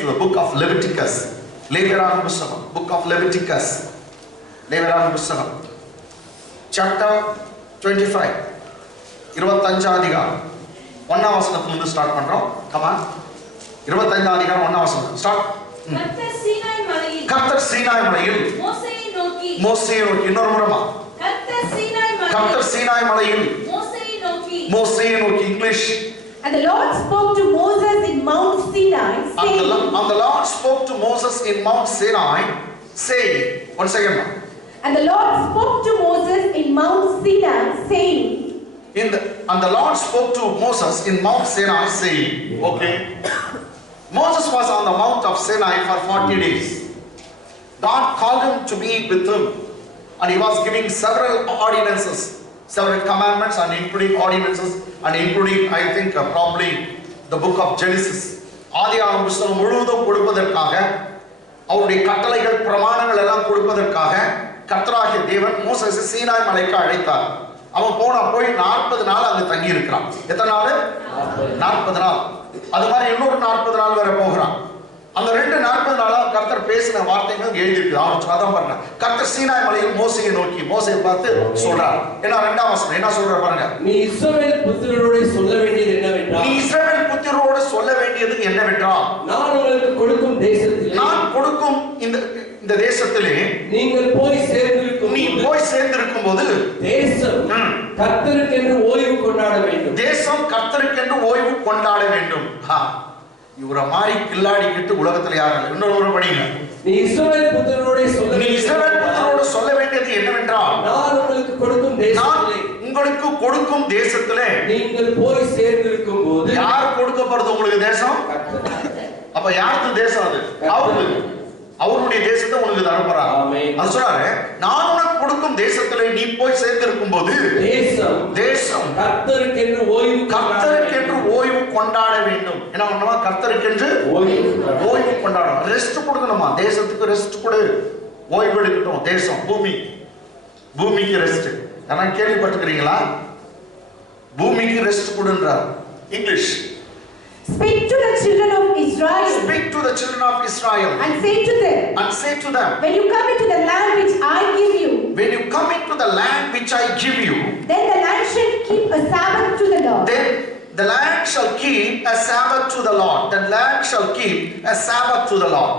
The book of Leviticus. Leviragam புத்தகம். Book of Leviticus. Leviragam புத்தகம். Chapter 25. 25 அதிகாரம். 1ஆம் வசனத்திலிருந்து ஸ்டார்ட் பண்றோம். Come on. 25ஆம் அதிகாரம் 1ஆம் வசனம். Start. கர்த்தர் சீனாய் மலையில் மோசேயை நோக்கி இன்னொரு முறைமா. கர்த்தர் சீனாய் மலையில் மோசேயை நோக்கி English. And the Lord spoke to Moses in Mount Sinai, saying, and the Lord spoke to Moses in Mount Sinai, saying, once again. And the Lord spoke to Moses in Mount Sinai, saying, and the Lord spoke to Moses in Mount Sinai, saying, okay. Moses was on the Mount of Sinai for 40 days. God called him to be with him, and he was giving several ordinances, several commandments, and including ordinances, and including, I think, probably the book of Genesis. ஆதியாகமம் புத்தகம் முழுவதும் கொடுப்பதற்காக, அவருடைய கட்டளைகள் பிரமாணங்கள் எல்லாம் கொடுப்பதற்காக கர்த்தராகிய தேவன் மோசேயை சீனாய் மலைக்கு அழைத்தார். அவன் போய் 40 நாள் அங்க தங்கி இருக்கிறான். எத்தனை நாள்? 40 நாள். அது மாதிரி இன்னொரு 40 நாள் வரை போகிறான். அந்த 40 நாளா கர்த்தர் பேசின வார்த்தைகள் எழுதி இருக்கு. அதான் பாருங்க. கர்த்தர் சீனாய் மலையில் மோசேயை நோக்கி மோசேயை பார்த்து சொல்றார். என்ன 2ஆம் வசனம் என்ன சொல்றார் பாருங்க. நீ இஸ்ரவேல் புத்திரரோடு சொல்ல வேண்டியது என்னவென்றால் நான் உங்களுக்கு கொடுக்கும் தேசத்திலே நான் கொடுக்கும் இந்த தேசத்திலே நீங்கள் போய் சேர்ந்திருக்கும் போது தேசம் கர்த்தருக்கென்று ஓய்வு கொண்டாட வேண்டும். இவரை மாதிரி கில்லாடிக்கிட்டு உலகத்துல யாரும் இன்னொரு முறை படிங்க. நீ இஸ்ரவேல் புத்திரரோடு சொல்ல வேண்டியது என்னவென்றால் நான் உங்களுக்கு கொடுக்கும் தேசத்திலே நீங்கள் போய் சேர்ந்திருக்கும் போது யார் கொடுக்க போறது உங்களுக்கு தேசம்? அப்ப யாருக்கு தேசம் அது? அவருடைய தேசத்தை உங்களுக்கு தரப்போறார். அது சொல்றாரு, நான் உனக்கு கொடுக்கும் தேசத்திலே நீ போய் சேர்ந்திருக்கும் போது தேசம் கர்த்தருக்கென்று ஓய்வு கொண்டாட வேண்டும். என்ன பண்ணணுமா? கர்த்தருக்கென்று ஓய்வு கொண்டாடணும். ரெஸ்ட் கொடுக்கணுமா? தேசத்துக்கு ரெஸ்ட் கொடு, ஓய்வு எடுக்கட்டும். தேசம் பூமிக்கு ரெஸ்ட். நான் கேள்விப்பட்டிருக்கிறீங்களா? பூமிக்கு ரெஸ்ட் கொடுன்றார். English. Speak to the children of Israel. And say to them. When you come into the land which I give you. Then the land shall keep a Sabbath to the Lord. The land shall keep a Sabbath to the Lord.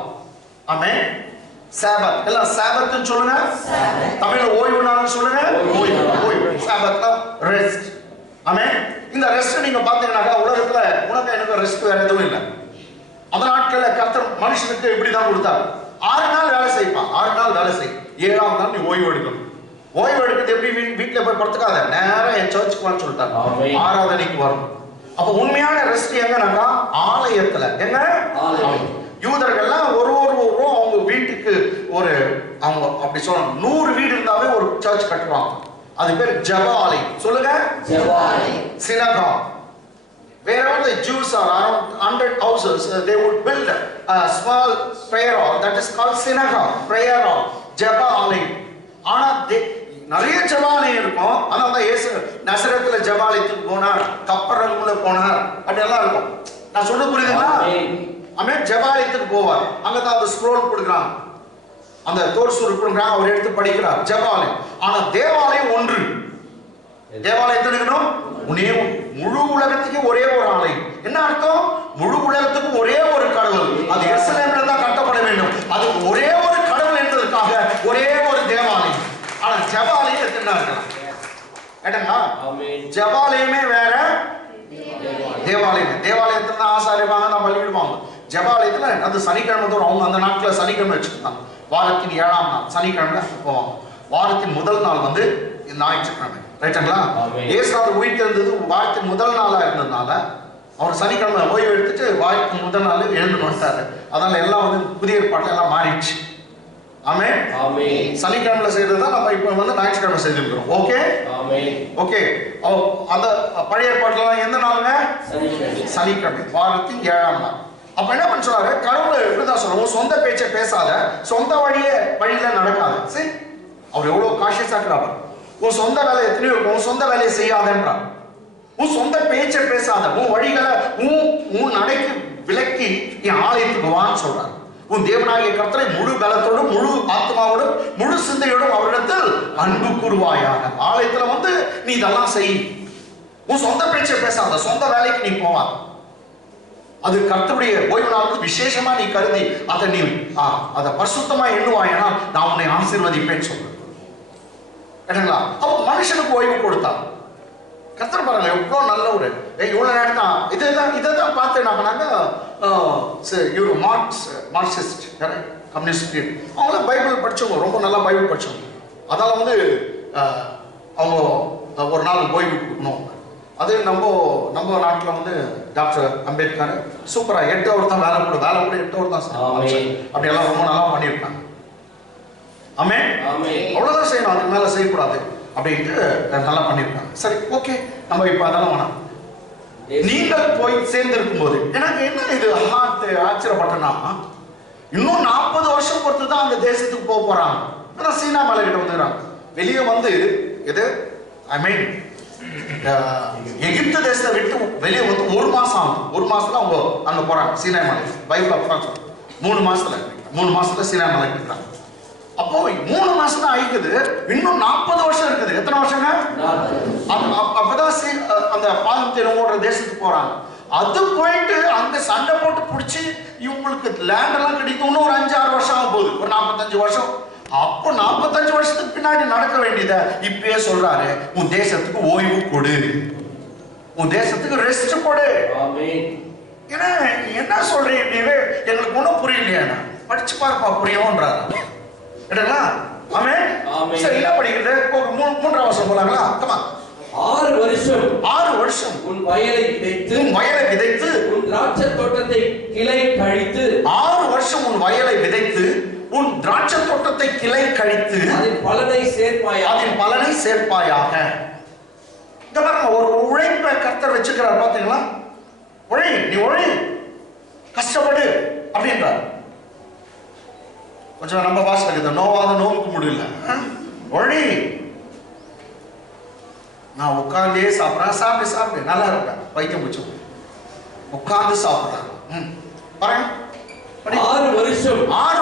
Amen. Sabbath. எல்லாம் Sabbath ன்னு சொல்லுங்க. தமிழ்ல ஓய்வு நாள்னு சொல்லுங்க. ஓய்வு. Sabbath rest. Amen. இந்த rest நீங்க பாத்தீங்கன்னா உலகத்துல உனக்கு எனக்கு ரெஸ்ட் வேற எதுவும் இல்லை. அந்த நாட்கள்ல கர்த்தர் மனுஷனுக்கு இப்படி தான் கொடுத்தார். 6 நாள் வேலை செய்வான். 6 நாள் வேலை செய். 7ஆம் நாள் நீ ஓய்வு எடுக்கணும். ஓய்வு எடுக்கிறது எப்படி? வீட்டுல போய் படுத்துக்காத, நேரா என் சர்ச்சுக்கு வான்னு சொல்லிட்டாங்க. ஆராதனைக்கு வரணும். அப்ப உண்மையான ரெஸ்ட் எங்கனாக்கா ஆலயத்துல. எங்க? யூதர்கள்லாம் ஒரு அவங்க வீட்டுக்கு அவங்க அப்படி சொல்லணும் 100 வீடு இருந்தாவே ஒரு சர்ச் கட்டுவாங்க. அது பேர் ஜெப ஆலயம். சொல்லுங்க, ஜெப ஆலயம். synagogue. Wherever the Jews are around 100 houses, they would build a small prayer hall that is called synagogue, prayer hall, ஜெப ஆலயம். ஆனா நிறைய ஜெப ஆலயம் இருக்கும். ஆனா அந்த இயேசு நசரேத்துல ஜெப ஆலயத்துக்கு போனார், கப்பரங்குள்ள போனார், அதெல்லாம் இருக்கும். நான் சொல்ல புரியுதுங்களா? ஆமென். ஜெப ஆலயத்துக்கு போவார். அங்கதான் அந்த ஸ்க்ரோல் கொடுக்குறாங்க, அந்த தோர்சூர் கொடுக்குறாங்க, அவர் எடுத்து படிக்கிறார். ஜெப ஆலயம். ஆனா தேவாலயம் ஒன்று. தேவாலயத்தை எடுக்கணும். முழு உலகத்துக்கு ஒரே ஒரு ஆலயம். என்ன அர்த்தம்? முழு உலகத்துக்கு ஒரே ஒரு கடவுள். அது எருசலேமில் தான் கட்டப்பட வேண்டும். அது ஒரே ஒரு கடவுள் என்பதற்காக ஒரே ஒரு தேவாலயம். ஆனா ஜெபாலயம் எத்தனை இருக்கலாம் கேட்டா? ஜெபாலயமே வேற, தேவாலயத்துல தான் ஆசாரிப்பாங்க, தான் பலியிடுவாங்க. ஜெபாலயத்துல அது சனிக்கிழமை தோறும் அவங்க அந்த நாட்கள் சனிக்கிழமை வச்சுருந்தாங்க. வாரத்தின் 7ஆம் நாள் சனிக்கிழமை போவாங்க. வாரத்தின் முதல் நாள் ஞாயிற்றுக்கிழமை. ரைட்டுங்களா? இயேசுநாதர் உயிர்த்தெழுந்தது வாரத்தின் முதல் நாளா இருந்ததுனால அவர் சனிக்கிழமை ஓய்வு எடுத்துட்டு வாரத்தின் முதல் நாள் எழுந்து வந்துட்டாரு. அதனால எல்லாம் புதிய ஏற்பாட்டுல எல்லாம் மாறிடுச்சு. ஆமென். சனிக்கிழமை செய்யறதுதான் நம்ம இப்ப ஞாயிற்றுக்கிழமை செய்திருக்கிறோம். ஓகே. ஓகே. அந்த பழைய ஏற்பாட்டுல எந்த நாளுங்க? சனிக்கிழமை, வாரத்தின் 7ஆம் நாள். அப்ப என்ன பண்ண சொல்றாரு? கடவுளை எப்படிதான் சொல்லுவோம், சொந்த பேச்சை பேசாத, சொந்த வழியில நடக்காது. சரி, அவர் எவ்வளவு காஷியஸா இருக்கிறார். உன் சொந்த வேலை எத்தனையோ இருக்கும், உன் சொந்த வேலையை செய்யாதன்றார். உன் சொந்த பேச்சை பேசாத, உன் வழிகளை உன் நடைக்கு விலக்கி என் ஆலயத்துக்கு வான்னு சொல்றாரு. உன் தேவனாகிய கர்த்தரை முழு பலத்தோடும் முழு ஆத்மாவோடும் முழு சிந்தையோடும் அவரிடத்தில் அன்பு கூறுவாயாக. ஆலயத்துல வந்து நீ இதெல்லாம் செய். உன் சொந்த பேச்சை பேசாத, சொந்த வேலைக்கு நீ போவாத. அது கர்த்தருடைய ஓய்வு நாளுக்கு விசேஷமா நீ கருதி அதை நீ அதை பரிசுத்தமா எண்ணுவாயனா நான் உன்னை ஆசீர்வதிப்பேன்னு சொல்றேன். கேட்டீங்களா? அப்போ மனுஷனுக்கு ஓய்வு கொடுத்தா கர்த்தர் பாருங்க எவ்வளோ நல்ல ஒரு இவ்வளவு நேரம் தான் இதைதான் பார்த்து என்ன பண்ணாங்க, இவரு மார்க்சிஸ்ட் கம்யூனிஸ்ட் அவங்களும் பைபிள் படிச்சவங்க, ரொம்ப நல்லா பைபிள் படிச்சவங்க. அதனால வந்து அவங்க ஒரு நாள் ஓய்வு கொடுக்கணும். அது நம்ம நாட்டில் வந்து டாக்டர் அம்பேத்கர் சூப்பரா 8 ஹவர் தான் வேலை கூட 8 ஹவர் தான் அப்படியெல்லாம் ரொம்ப நல்லா பண்ணியிருக்காங்க. ஆமென். அவ்வளவுதான் செய்யணும், அதுக்கு மேல செய்யக்கூடாது அப்படின்ட்டு நல்லா பண்ணியிருக்காங்க. சரி, ஓகே, நம்ம இப்ப அதெல்லாம் வேணாம். நீங்கள் போய் சேர்ந்திருக்கும் போது எனக்கு என்ன இது ஆச்சரியப்பட்டனா, இன்னும் 40 வருஷம் பொறுத்து தான் அந்த தேசத்துக்கு போறாங்க. ஆனா சீனா மலை கிட்ட வந்துடுறாங்க. வெளியே வந்து எது ஐ மீன் எகிப்து தேசத்தை விட்டு வெளியே வந்து 1 மாசம் ஆகும். 1 மாசத்துல அவங்க அங்க போறாங்க சீனா மலை. பைபிள் அப்பதான் சொல்றோம் 3 மாசத்துல சீனா மலை இருக்கிறாங்க. அப்போ 3 மாசம் தான் ஆயிக்குது, இன்னும் 40 வருஷம் இருக்குது. எத்தனை வருஷங்க? அப்பதான் அந்த பாலத்தீனோட தேசத்துக்கு போறாங்க. அது போயிட்டு அங்க சண்டை போட்டு பிடிச்சி இவங்களுக்கு லேண்ட் எல்லாம் கிடைக்கும். இன்னும் ஒரு 5-6 வருஷம் ஆக போகுது, ஒரு 45 வருஷம். அப்போ 45 வருஷத்துக்கு பின்னாடி நடக்க வேண்டியத இப்பயே சொல்றாரு, உன் தேசத்துக்கு ஓய்வு கொடு, உன் தேசத்துக்கு ரெஸ்ட் கொடு. ஏன்னா என்ன சொல்றீங்க எங்களுக்கு ஒன்றும் புரியலையா, படிச்சு பார்ப்பா புரியும்ன்றாரு. சரி, என்ன படிக்கிறது? 3ஆம் வருஷம் போலாங்களா? 6 வருஷம் உன் வயலை விதைத்து உன் திராட்சை தோட்டத்தை கிளை கழித்து 6 வருஷம் உன் வயலை விதைத்து உன் திராட்சை தோட்டத்தை கிளை கழித்து அதன் பலனை சேர்ப்பாயாக. இந்த பாருங்க, ஒரு உழைப்பை கர்த்தர் வச்சுக்கிறார் பாத்தீங்களா? நீ உழை, கஷ்டப்படு அப்படின்றார். கொஞ்சம் நம்ம பாஷை இருக்குது, நோவாத நோவுக்கு முடியல. ஒழி, நான் உட்கார்ந்தே சாப்பிட்றேன், சாப்பிட்டு நல்லா இருப்பேன், வைத்தியம் முடிச்சு உட்கார்ந்து சாப்பிட்றேன். பாருங்க, 6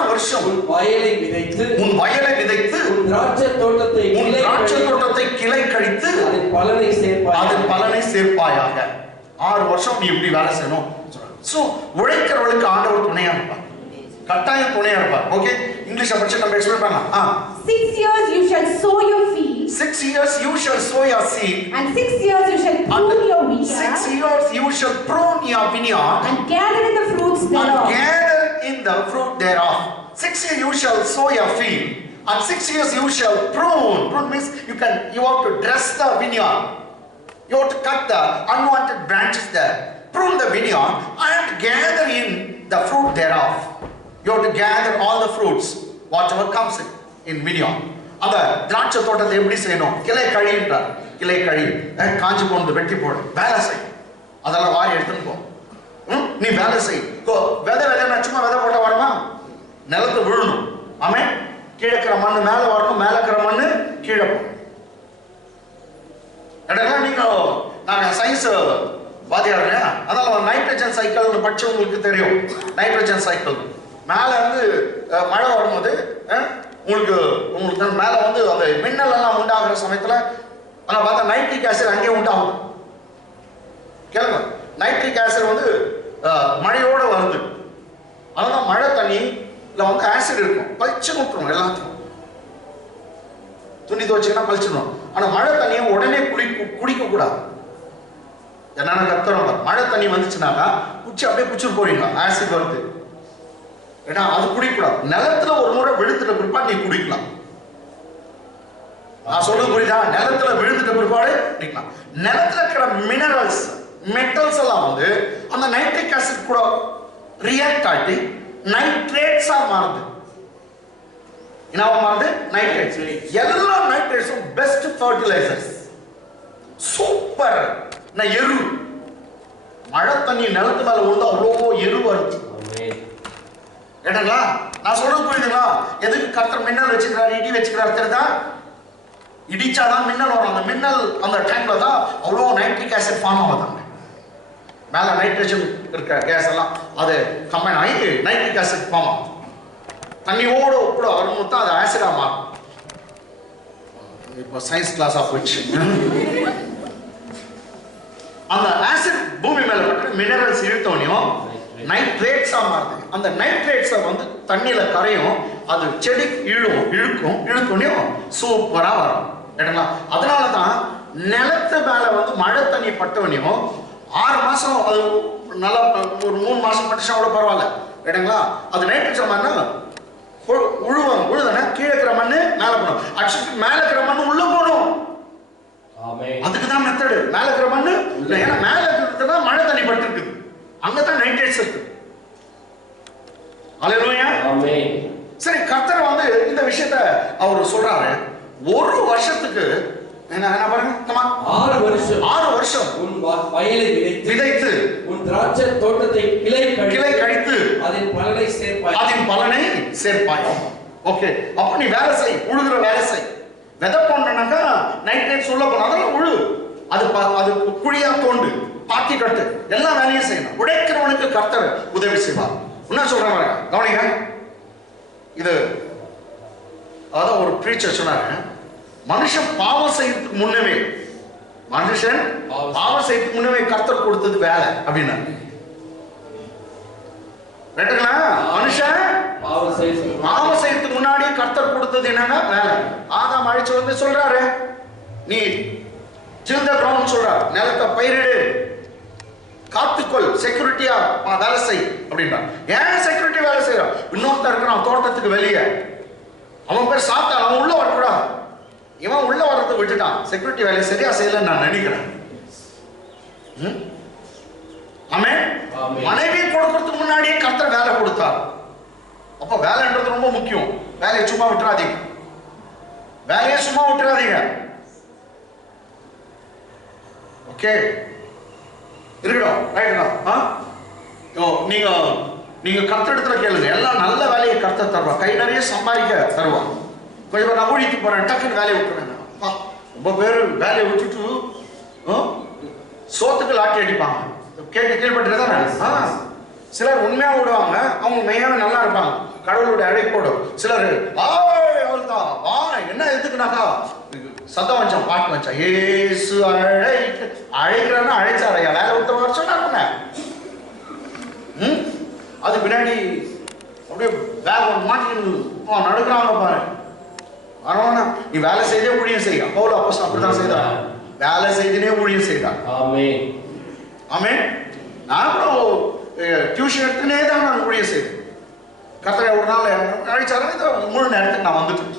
வருஷம் உன் வயலை விதைத்து உன் திராட்சை தோட்டத்தை கிளை கழித்து அதன் பலனை சேர்ப்பாயாக. 6 வருஷம் நீ எப்படி வேலை செய்யணும். சோ உழைக்கிறவளுக்கு ஆண்டவர் துணையா இருப்பார், கட்டாயம் துணையா இருப்பார். ஓகே, இங்கிலீஷ் படிச்சு நம்ம எக்ஸ்பிளைன் பண்ணலாம். 6 years you shall sow your field. 6 years you shall sow your seed. And 6 years you shall prune your vineyard. 6 years you shall prune your vineyard. And gather in the fruits thereof. 6 years you shall sow your field. And 6 years you shall prune. Prune means you have to dress the vineyard. You have to cut the unwanted branches there. Prune the vineyard and gather in the fruit thereof. You have to gather all the fruits, whatever comes in vineyard. அந்த திராட்சை தோட்டத்தை எப்படி செய்யணும்? கிளை கழின்றார். கிளை கழி, காஞ்சி போனது வெட்டி போடு, வேலை செய், அதெல்லாம் வாரி எடுத்துன்னு போ. நீ வேலை செய். விதை சும்மா விதை போட்ட வரமா? நிலத்தை விழணும். ஆமே, கீழே இருக்கிற மண்ணு மேல வரணும், மேல இருக்கிற மண்ணு கீழே போகணும். நீங்க நாங்க சயின்ஸ் வாதியார் இல்லையா, அதனால நைட்ரஜன் சைக்கிள் படிச்சவங்களுக்கு தெரியும். நைட்ரஜன் சைக்கிள் மேல இருந்து மழை வரும்போது உங்களுக்கு மேல வந்து அந்த மின்னல் எல்லாம் உண்டாகிற சமயத்துல அங்க பார்த்தா நைட்ரிக் ஆசிட் அங்கே உண்டாகும். கேளுங்க, நைட்ரிக் ஆசிட் வந்து மழையோட வருது. அதனால மழை தண்ணியில் வந்து ஆசிட் இருக்கும், பளிச்சு விட்டுரும் எல்லாத்தையும். துணி துவச்சிங்கன்னா பளிச்சிடணும். ஆனா மழை தண்ணியை உடனே குடிக்க கூடாது. என்னன்னா கத்துறோம், மழை தண்ணி வந்துச்சுனாக்கா குச்சி அப்படியே குச்சிட்டு போறீங்க, ஆசிட் வருது. ஏன்னா அது குடிக்கூடாது. நிலத்துல ஒரு முறை விழுந்துட்ட பிற்பாடு நீ குடிக்கலாம். நான் சொல்றது புரியுதா? நிலத்துல விழுந்துட்ட பிற்பாடு குடிக்கலாம். நிலத்துல இருக்கிற மினரல்ஸ் மெட்டல்ஸ் எல்லாம் வந்து அந்த நைட்ரிக் ஆசிட் கூட ரியாக்ட் ஆகி நைட்ரேட்ஸா மாறுது. என்னவா மாறுது? நைட்ரேட்ஸ். எல்லா நைட்ரேட்ஸும் பெஸ்ட் ஃபர்டிலைசர்ஸ், சூப்பர் எரு. மழை தண்ணி நிலத்து மேல விழுந்து அவ்வளோ எரு வருது. கேட்டீங்களா? நான் சொல்றது புரியுதுங்களா? எதுக்கு கர்த்தர் மின்னல் வச்சுக்கிறாரு, இடி வச்சுக்கிறாரு தெரியுதா? இடிச்சாதான் மின்னல் வரும். அந்த மின்னல் அந்த டைம்ல தான் அவ்வளோ நைட்ரிக் ஆசிட் ஃபார்ம் ஆகுதாங்க. மேல நைட்ரஜன் இருக்க கேஸ் எல்லாம் அது கம்பைன் ஆகி நைட்ரிக் ஆசிட் ஃபார்ம் ஆகும். தண்ணியோட கூட வரும்போது தான் அது ஆசிடா மாறும். இப்போ சயின்ஸ் கிளாஸா போயிடுச்சு. அந்த ஆசிட் பூமி மேல பட்டு மினரல்ஸ் இழுத்தோனையும் நைட்ரேட்ஸா மாறுது. அந்த நைட்ரேட்ஸை வந்து தண்ணியில கரையும், அது செடி இழுத்தோனையும் சூப்பரா வரும். கேட்டீங்களா? அதனாலதான் நிலத்து மேல வந்து மழை தண்ணி பட்டவனையும் 6 மாசம் அது நல்லா ஒரு 3 மாசம் பட்டுச்சா கூட பரவாயில்ல. கேட்டீங்களா? அது நைட்ரேட்ஸ் மாதிரி உழுதானே கீழே இருக்கிற மண்ணு மேல போகணும். ஆக்சுவலி மேல இருக்கிற மண்ணு உள்ள போகணும். அதுக்குதான் மெத்தடு. மேல இருக்கிற மண்ணு ஏன்னா மேல இருக்கிறது மழை தண்ணி பட்டு இருக்குது, அங்கதான் நைட்ரேட்ஸ் இருக்கு. அல்லேலூயா. சரி, கர்த்தர் வந்து இந்த விஷயத்த அவர் சொல்றாரு. ஒரு வருஷத்துக்கு என்ன பாருங்க, 6 வருஷம் உன் வயலை விதைத்து உன் திராட்சை தோட்டத்தை கிளை கழித்து அதன் பலனை சேர்ப்பாய். ஓகே, அப்ப நீ வேலை செய், உழுகிற வேலை செய். விதை போன்றனாக்கா நைட்ரேட்ஸ் உள்ள போனா அதெல்லாம் உழு, அது குழியா தோண்டு, பாத்தி கட்டு, எல்லா வேலையும் செய்யணும். உழைக்கிறவனுக்கு கர்த்தர் உதவி செய்வார். என்ன சொல்றாங்க கவனிங்க. இது அதான் ஒரு பிரீச்சர் சொன்னாரு, மனுஷன் பாவம் செய்யறதுக்கு முன்னவே கர்த்தர் கொடுத்தது வேலை அப்படின்னா. மனுஷன் பாவம் செய்யறதுக்கு முன்னாடி கர்த்தர் கொடுத்தது என்னன்னா வேலை. ஆதாம் அழைச்சு வந்து சொல்றாரு, நீ till the ground சொல்றாரு, நிலத்தை பயிரிடு, காத்துக்கொள், செக்யூரிட்டியா வேலை செய் அப்படின்றான். ஏன் செக்யூரிட்டி வேலை செய்யறான்? இன்னொருத்தர் இருக்கிறான் தோட்டத்துக்கு வெளியே, அவன் பேர் சாத்தான், அவன் உள்ள வரக்கூடாது. இவன் உள்ள வரத்தை விட்டுட்டான், செக்யூரிட்டி வேலையை சரியா செய்யலன்னு நான் நினைக்கிறேன். மனைவி கொடுக்கறதுக்கு முன்னாடியே கர்த்தர் வேலை கொடுத்தார். அப்ப வேலைன்றது ரொம்ப முக்கியம். வேலையை சும்மா விட்டுறாதீங்க, ஓகே இருக்கட்டும், ரைட்டுங்களா? நீங்க கர்த்தர் இடத்துல கேளுங்க, எல்லாம் நல்ல வேலையை கர்த்தர் தருவா, கை நிறைய சம்பாதிக்க தருவா. கொஞ்சம் நான் ஊழியத்துக்கு போறேன், டக்குன்னு வேலையை விட்டுறேன். ரொம்ப பேர் வேலையை விட்டுட்டு சோத்துக்கு லாட்டி அடிப்பாங்க. கேள்விப்பட்டிருக்கா? சிலர் உண்மையா விடுவாங்க, அவங்க மெய்யாவே நல்லா இருப்பாங்க, கடவுளுடைய அழைப்போடு. சிலர் அவள்தான் வா, என்ன எதுக்குனாக்கா சத்தம் வச்சான், பாட்டு வச்சான், ஏசு அழைக்கிறான்னா அழைச்சாரையா, வேலை விட்டு வர சொன்னாங்க. அது பின்னாடி அப்படியே வேலை மாட்டி நடக்கிறாங்க பாரு. ஆனா நீ வேலை செய்தே ஊழியம் செய்ய, பவுல் அப்போஸ்தலன் அப்படிதான் செய்தார், வேலை செய்தே ஊழியம் செய்தார். ஆமென். நான் டியூஷன் எடுத்துனே தான் நான் ஊழியம் செய்தேன். கர்த்தரை ஒரு நாள் அழைச்சாரு, முழு நேரத்துக்கு நான் வந்துட்டேன்.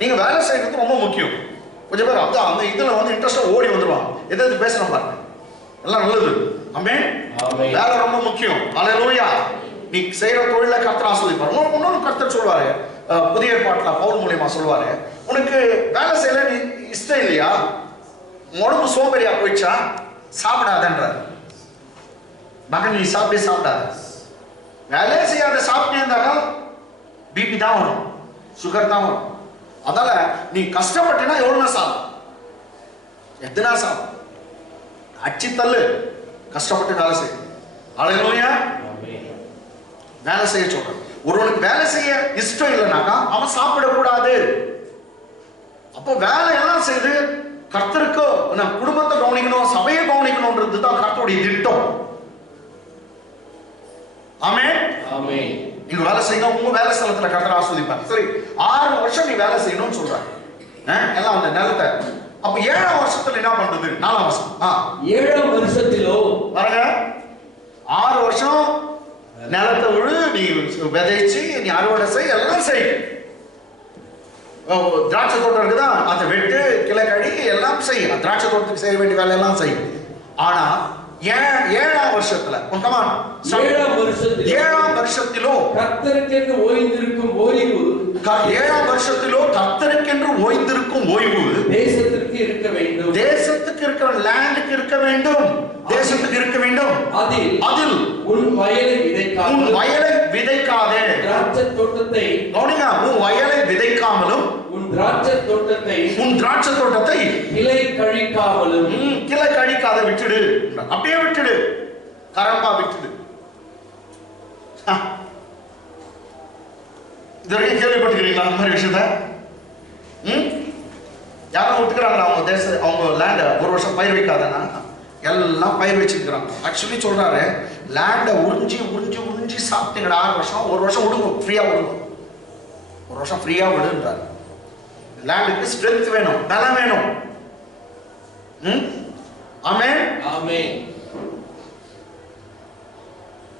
நீங்க வேலை செய்யறது ரொம்ப முக்கியம். கொஞ்சம் பேர் அதான் அந்த இதுல வந்து இன்ட்ரெஸ்டா ஓடி வந்துருவாங்க, எதாவது பேசுறோம் பாருங்க, எல்லாம் நல்லது. ஆமென். வேலை ரொம்ப முக்கியம். அல்லேலூயா. நீ செய்யற தொழில கர்த்தர் ஆசீர்வதிப்பார். இன்னொரு கர்த்தர் சொல்வாரு, புதிய ஏற்பாட்டுல பவுல் மூலியமா சொல்வாரு, உனக்கு வேலை செய்யல நீ இஷ்டம் இல்லையா, உடம்பு சோம்பேறியா போயிடுச்சா, சாப்பிடாதன்றார். மகன் நீ சாப்பிடாத, வேலையே செய்யாத சாப்பிட்டே இருந்தாக்கா பிபி தான் வரும், சுகர் தான் வரும். அதனால நீ கஷ்டப்பட்டினா எவ்வளவு சாப்பிடும், எத்தனா சாப்பிடும், அச்சி தள்ளு, கஷ்டப்பட்டு வேலை செய்யும். அல்லேலூயா. வேலை செய்ய சொல்றேன். ஒருவனுக்கு வேலை செய்ய இஷ்டம் இல்லைனாக்கா அவன் சாப்பிடக்கூடாது. அப்போ வேலை எல்லாம் செய்து கர்த்தருக்கு குடும்பத்தை கவனிக்கணும், சபையை கவனிக்கணும்ன்றது தான் கர்த்தருடைய திட்டம். ஆமென். நீங்க வேலை செய்யணும், உங்க வேலை ஸ்தலத்துல கர்த்தர் ஆசீர்வதிப்பார். சரி, 6 வருஷம் நீ வேலை செய்யணும்னு சொல்றாங்க எல்லாம் அந்த நிலத்தை. அப்ப 7ஆம் வருஷத்துல என்ன பண்றது? 4ஆம் வருஷம் 7ஆம் வருஷத்திலோ பாருங்க, 6 வருஷம் நிலத்தை விழு, நீ விதைச்சு, நீ அறுவடை செய், எல்லாம் செய். திராட்சை தோட்டம் இருக்குதான், அதை வெட்டு, கிளை கடி, எல்லாம் செய். திராட்சை தோட்டத்துக்கு செய்ய வேண்டிய வேலை எல்லாம் செய். ஆனா 7ஆம் வருஷத்துல 7ஆம் வருஷத்திலோ கர்த்தருக்கென்று ஓய்ந்திருக்கும் ஓய்வு, 7ஆம் வருஷத்திலோ கர்த்தருக்கென்று ஓய்ந்திருக்கும் ஓய்வு தேசத்திற்கு இருக்க வேண்டும், தேசத்துக்கு இருக்க, லேண்டுக்கு இருக்க வேண்டும், தேசத்துக்கு இருக்க வேண்டும். அதில் உன் வயலை விதைக்காதே, திராட்சை தோட்டத்தை கவனிங்க, உன் வயலை விதைக்காமலும் உன் திராட்சை தோட்டத்தை கிளை கழிக்காத விட்டுடு, அப்படியே விட்டுடு. கரம்பா விட்டுது. இது வரைக்கும் கேள்விப்பட்டிருக்கீங்களா அந்த மாதிரி விஷயத்த? யாரும் விட்டுக்கிறாங்களா அவங்க லேண்டை ஒரு வருஷம் பயிர் வைக்காதனா? எல்லாம் பயிர் வச்சிருக்கிறாங்க. ஆக்சுவலி சொல்றாரு, லேண்டை உறிஞ்சி சாப்பிட்டீங்கடா 6 வருஷம், ஒரு வருஷம் விடுங்க, ஃப்ரீயா விடுங்க, ஒரு வருஷம் ஃப்ரீயா விடுன்றாரு. லேண்டுக்கு ஸ்ட்ரென்த் வேணும், பலம் வேணும். ஆமென் ஆமென்.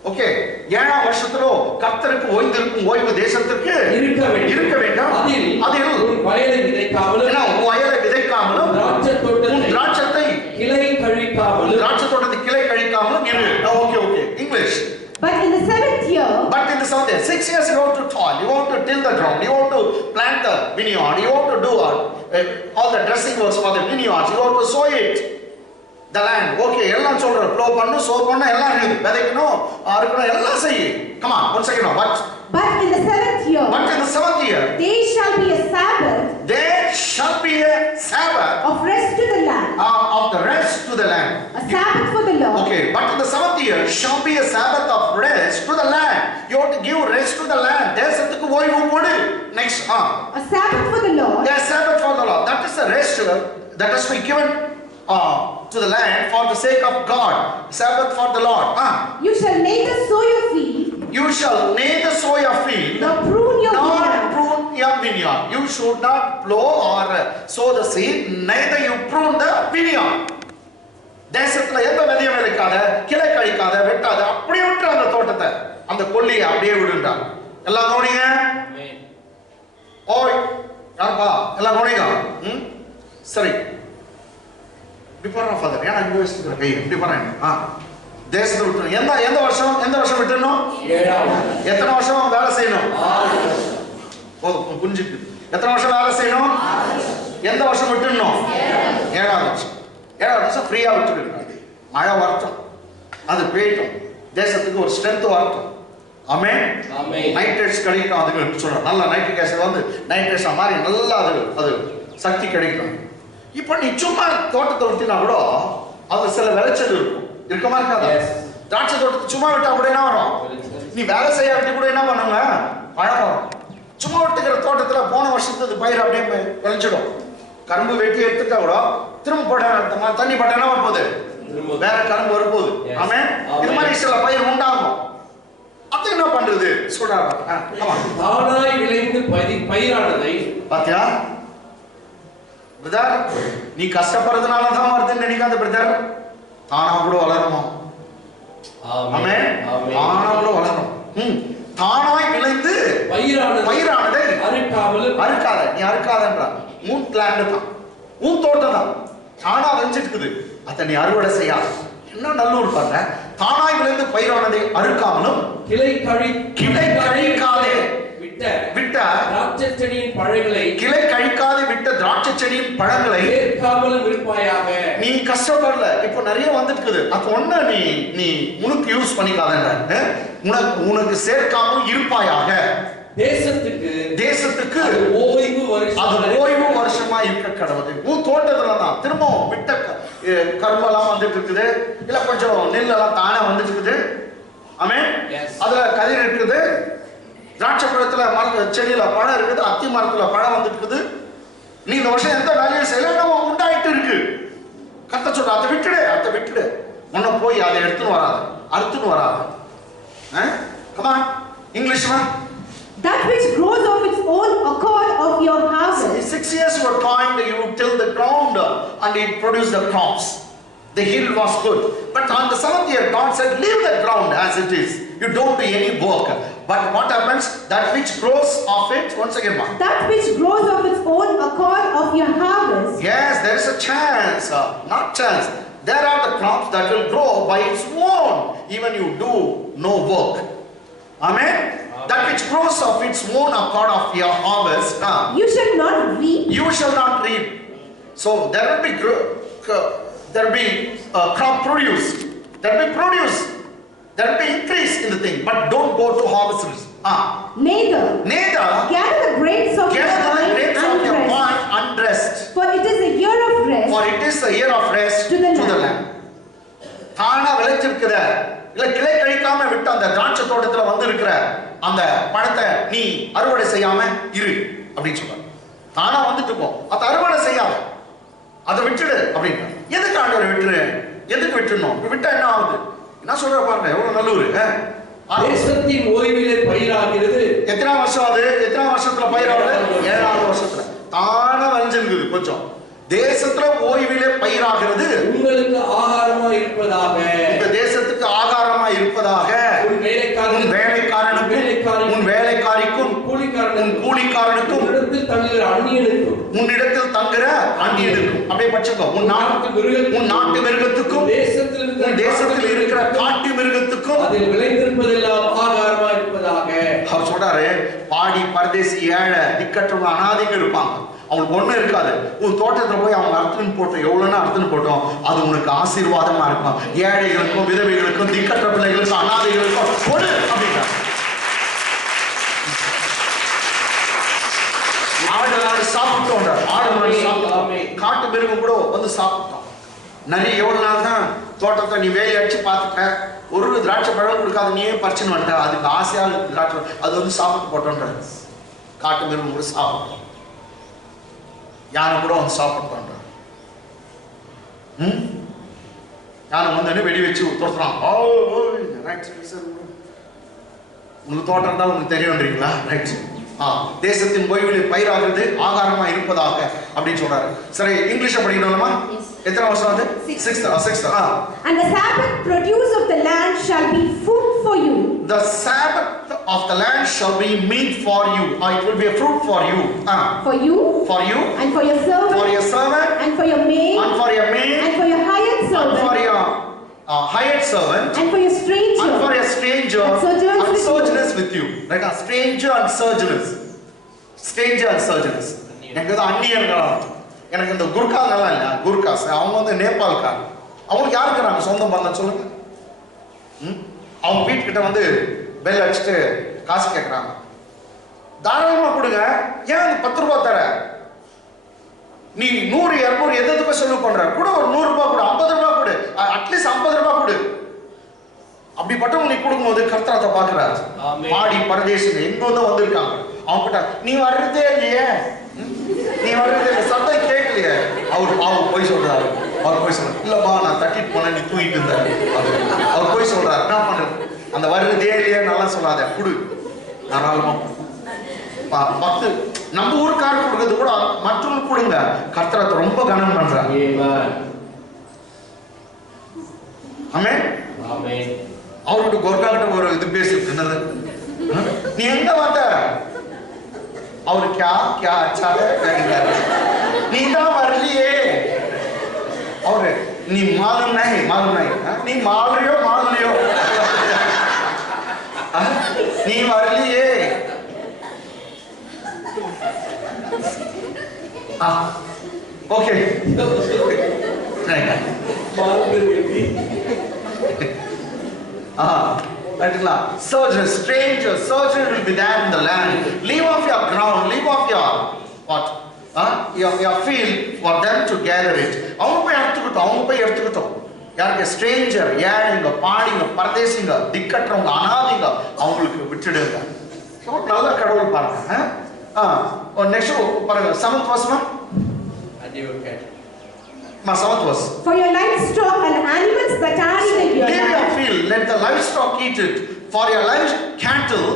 ஓகே. 7ஆம் வருஷத்திலோ கர்த்தருக்கு ஓய்வு தேசத்திற்கு இருக்க வேண்டும். அதில் வயலை விதைக்காமலும் திராட்சத்தை கிளை கழிக்காமலும் திராட்சை தோட்டத்தை கிளை கழிக்காமலும் இரு. Okay okay. English. But in the 7th year, 6 years you have to toil, you have to till the ground, you have to plant the vineyard, you have to do all the dressing works for the vineyard, you have to sow it, the land. Okay, எல்லாம் சொல்ற flow பண்ணு, so பண்ணு, எல்லாம் இருக்குது. விதைக்கணும், அறுக்கணும், எல்லாம் செய்யு. Come on, one second now. But in the 7th year, there shall be a Sabbath of rest to the land. Of the rest to the land. A Sabbath for the Lord. Okay, but in the 7th year shall be a Sabbath of rest to the land. You have to give rest to the land. தேசத்துக்கு ஓய்வு கொடு. Next, a Sabbath for the Lord. Yes, Sabbath for the Lord. That is the rest that has been given to the land for the sake of God. Sabbath for the Lord. You shall neither sow your field. You shall neither sow your field nor prune your vineyard. You should not plow or sow the seed. Neither you prune the vineyard. தேசத்துல எந்த விதையும் விதைக்காத, கிளை கழிக்காத, வெட்டாத, அப்படியே விட்டு அந்த தோட்டத்தை, அந்த கொல்லியை அப்படியே விடுன்றாங்க. எல்லாம் கவனிங்க. ஓய் யாருப்பா எல்லாம் கவனிங்க. சரி, இப்படி போறான் ஃபாதர். ஏன்னா இங்க வச்சுக்கிற கை இப்படி போறாங்க. தேசத்தை விட்டு எந்த வருஷம் விட்டுணும்? 7ஆம். எத்தனை வருஷம் வேலை செய்யணும்? 6 வருஷம். போதும், புரிஞ்சுக்கு. எத்தனை வருஷம் வேலை செய்யணும்? எந்த வருஷம் விட்டுணும்? 7ஆம் வருஷம். 7ஆம் வருஷம் ஃப்ரீயா விட்டுருக்காங்க. மழை வரட்டும், அது பெய்யட்டும், தேசத்துக்கு ஒரு ஸ்ட்ரென்த் வரட்டும். ஆமென். நைட்ரேட்ஸ் கிடைக்கும். அதுக்கு சொல்றேன், நல்ல நைட்ரிக் ஆசிட் வந்து நைட்ரேட்ஸ் மாதிரி நல்லா அது சக்தி கிடைக்கும். இப்போ நீ சும்மா தோட்டத்தை விட்டினா கூட அது சில விளைச்சல் இருக்கும். இருக்கமா இருக்காதா? திராட்சை தோட்டத்தை சும்மா விட்டா கூட என்ன வரும்? நீ வேலை செய்ய விட்டு கூட என்ன பண்ணுங்க? பழம் வரும். சும்மா விட்டுக்கிற தோட்டத்துல போன வருஷத்துக்கு பயிர் அப்படியே விளைச்சிடும். கரும்பு வெட்டி எடுத்துட்டா கூட திரும்ப போட தண்ணி பட்ட என்ன வரப்போகுது? வேற கரும்பு வரப்போகுது. ஆமென். இது மாதிரி சில பயிர் உண்டாகும். அது என்ன பண்றது சொல்றாங்க. தானாய் விளைந்து பயிரானதை பாத்தியா பிரதர், நீ கஷ்டப்படுறதுனால தான் வருதுன்னு நினைக்காத பிரதர். தானா கூட வளருமா? ஆமென். தானா கூட வளரும். தானாய் விளைந்து பயிரானதை அறுக்காத. நீ அறுக்காதன்றா. உன் லேண்ட் தான், உன் தோட்டம் தான், தானா விளைஞ்சிட்டு அதை நீ அறுவடை செய்யாது. என்ன நல்லூர் பாருங்க. தானாய் விளைந்து பயிரானதை அறுக்காமலும் கிளை கழிக்காதே விட்ட திராட்சை செடியின் பழங்களை கிளை கழிக்காதே விட்ட திராட்சை செடியின் பழங்களை ஏற்காமலும் இருப்பாயாக. நீ கஷ்டப்படல, இப்போ நிறைய வந்துட்டு அது ஒண்ணு நீ உனக்கு யூஸ் பண்ணிக்காத, உனக்கு சேர்க்காமல் இருப்பாயாக. தேசத்துக்கு ஓய்வு வருஷமா இருக்க கடவுது. உன் தோட்டத்துல தான் திரும்பவும் விட்ட கரும்பெல்லாம் வந்துட்டு இருக்குது, இல்ல கொஞ்சம் நெல்லெல்லாம் தானே வந்துட்டு இருக்குது. ஆமென். அதுல கதிர் இருக்குது, திராட்சை பழத்துல செடியில பழம் இருக்குது, அத்தி மரத்துல பழம் வந்துட்டு இருக்குது. நீ இந்த வருஷம் எந்த வேலையும் செய்யல, உண்டாயிட்டு இருக்கு. கத்த சொல்ற அதை விட்டுடு. உன்ன போய் அதை எடுத்துன்னு வராது, அறுத்துன்னு வராது. இங்கிலீஷ்மா that which grows of its own accord of your harvest. 6 years you were trying, you till the ground and it produced the crops. The yield was good. But on the 7th year, God said, leave the ground as it is. You don't do any work. But what happens? That which grows of it, once again, that which grows of its own accord of your harvest. Yes, there is a chance, not chance. There are the crops that will grow by its own, even you do no work. Amen. That which grows of its own accord of your harvest. You shall not reap. You shall not reap. So there will be crop produce. There will be produce. There will be increase in the thing. But don't go to harvesters. Neither gather the grapes of your vine undressed. For it is a year of rest. For it is a year of rest to the land. தானா விளைச்சிருக்குத இல்ல கிளை கழிக்காம விட்டு அந்த திராட்சை தோட்டத்துல வந்து இருக்கிற அந்த பழத்தை நீ அறுவடை செய்யாம இரு அப்படின்னு சொல்றாரு. தானா வந்துட்டு போ, அதை அறுவடை செய்யாத, அதை விட்டுடு அப்படின்னு. எதுக்கு ஆண்டவர் விட்டுரு? எதுக்கு விட்டுணும்? விட்டா என்ன ஆகுது? என்ன சொல்ற பாருங்க, எவ்வளவு நல்லூர். தேசத்தின் ஓய்விலே பயிராகிறது. எத்தனை வருஷம் அது? எத்தனை வருஷத்துல பயிராகுது? 7வது வருஷத்துல தானா வரைஞ்சிருக்குது. கொஞ்சம் தேசத்துல ஓய்விலே பயிராகிறது. உங்களுக்கு ஆகாரமா இருப்பதாக, இந்த தேசத்துக்கு ஆகாரமா இருப்பதாக, உன் வேலைக்காரனுக்கும் உன் வேலைக்காரிக்கும் கூலிக்காரனுக்கும் கூலிக்காரனுக்கும் உன்னிடத்தில் தங்குகிற அந்நியனுக்கும் உன்னிடத்தில் தங்குற அந்நியனுக்கும். அப்படியே படிச்சுக்கோ. உன் நாட்டு மிருகத்துக்கும் தேசத்தில் இருக்கிற காட்டு மிருகத்துக்கும் அதில் விளைந்திருப்பதெல்லாம் ஆகாரமா இருப்பதாக. அவர் சொல்றாரு, பாடி பரதேசி ஏழை திக்கற்றவங்க அனாதைகள் இருப்பாங்க, அவங்களுக்கு ஒண்ணு இருக்காது. உன் தோட்டத்துல போய் அவங்க அர்த்தம் போட்டோம், எவ்வளவுன்னா அர்த்தம் போட்டோம், அது உனக்கு ஆசீர்வாதமா இருக்கும். ஏழைகளுக்கும் விதவைகளுக்கும் திக்கற்ற பிள்ளைகளுக்கும் அனாதைகளுக்கும் கொடு அப்படின்னா. ஆடு சாப்பிட்டோம், ஆடு சாப்பிட்டோம், காட்டு மிருகம் கூட வந்து சாப்பிட்டோம். நிறைய எவ்வளவு நாள் தான் தோட்டத்தை நீ வேலை அடிச்சு பார்த்துட்ட, ஒரு திராட்சை பழம் கொடுக்காது, நீயே பறிச்சுன்னு வந்துட்ட. அதுக்கு ஆசையாக திராட்சை அது வந்து சாப்பிட்டு போட்டோன்ற. காட்டு மிருகம் கூட சாப்பிட்டோம், யானை கூட வந்து சாப்பிட்டோன்ற. யானை வந்து வெடி வச்சு தோற்றுறான். உனக்கு தோட்டம் தான் உனக்கு தெரியும்ன்றீங்களா? ரைட். தேசத்தின் ஓய்விலே பயிராகிறது ஆகாரமா இருப்பதாக அப்படின்னு சொல்றாரு. சரி, இங்கிலீஷ் படிக்கணுமா? எத்தனை வருஷம் அது? 6th. And the Sabbath produce of the land shall be food for you. The Sabbath of the land shall be meat for you. It will be a fruit for you. For you. For you. And for your servant. For your servant. And for your maid. And for your maid. And for your hired servant. And for your hired servant. And for your stranger. And for your stranger. And sojourners with you. Right? Stranger and sojourners. Stranger and sojourners. எனக்கு அந்நியர்களா, எனக்கு இந்த குர்காங்கெல்லாம் இல்லை, குர்காஸ் அவங்க வந்து நேபாள்கார். அவங்களுக்கு யாரு இருக்கிறாங்க சொந்தம் பந்தம் சொல்லுங்க? அவங்க வீட்டுக்கிட்ட வந்து பெல் அடிச்சுட்டு காசு கேட்குறாங்க. தாராளமா கொடுங்க. ஏன் 10 ரூபாய் தர? நீ 100, 200 எதுக்கு செலவு பண்ற? கூட ஒரு 100 ரூபாய் கொடு, 50 ரூபாய் கொடு, அட்லீஸ்ட் 50 ரூபாய் கொடு. அப்படிப்பட்டவங்க நீ கொடுக்கும்போது கர்த்தரை பார்க்கிறாரு. பாடி பரதேசிங்க எங்க வந்திருக்காங்க. அவங்க கிட்ட நீ வர்றதே இல்லையே, நீ வர்றதே இல்லை, சத்தம் கேட்கலையே. அவர் போய் சொல்றாரு. அவர் போய் சொல்றாரு, இல்லப்பா நான் தட்டிட்டு போனேன், நீ தூங்கிட்டு இருந்த. அவர் போய் சொல்றாரு, என்ன பண்றது? அந்த வர்றதே இல்லையே நல்லா சொல்லாத, குடு தாராளமா. 10 நம்ம ஊருக்காரர் கொடுக்கறது கூட மற்றவங்களுக்கு கொடுங்க. கர்த்தரை ரொம்ப கனம் பண்றாரு. ஆமென். அவரோட கோர்க்காகிட்ட ஒரு இது பேசிட்டு இருந்தது, நீ எங்க வந்த? அவரு கியா கேட்டாரு, நீ தான் வரலையே. அவரு நீ மாலும் நாய் நீ மாலறியோ நீ வரலையே. Okay sojourner, stranger, sojourner will be there in the land. Leave off your ground, leave off your what? Your field for them to gather it. அவங்க போய் எடுத்துக்கிட்டோம். யாருக்கு? ஸ்ட்ரேஞ்சர், ஏழைங்க, பாடிங்க, பரதேசிங்க, திக்கற்றவங்க, அனாதைங்க, அவங்களுக்கு விட்டுடுங்க. நல்ல கடவுள் பாருங்க. நெக்ஸ்ட் பாருங்க 7th verse. My 7th verse. For your livestock and animals that are in your land. Leave your field, let the livestock eat it. For your live cattle.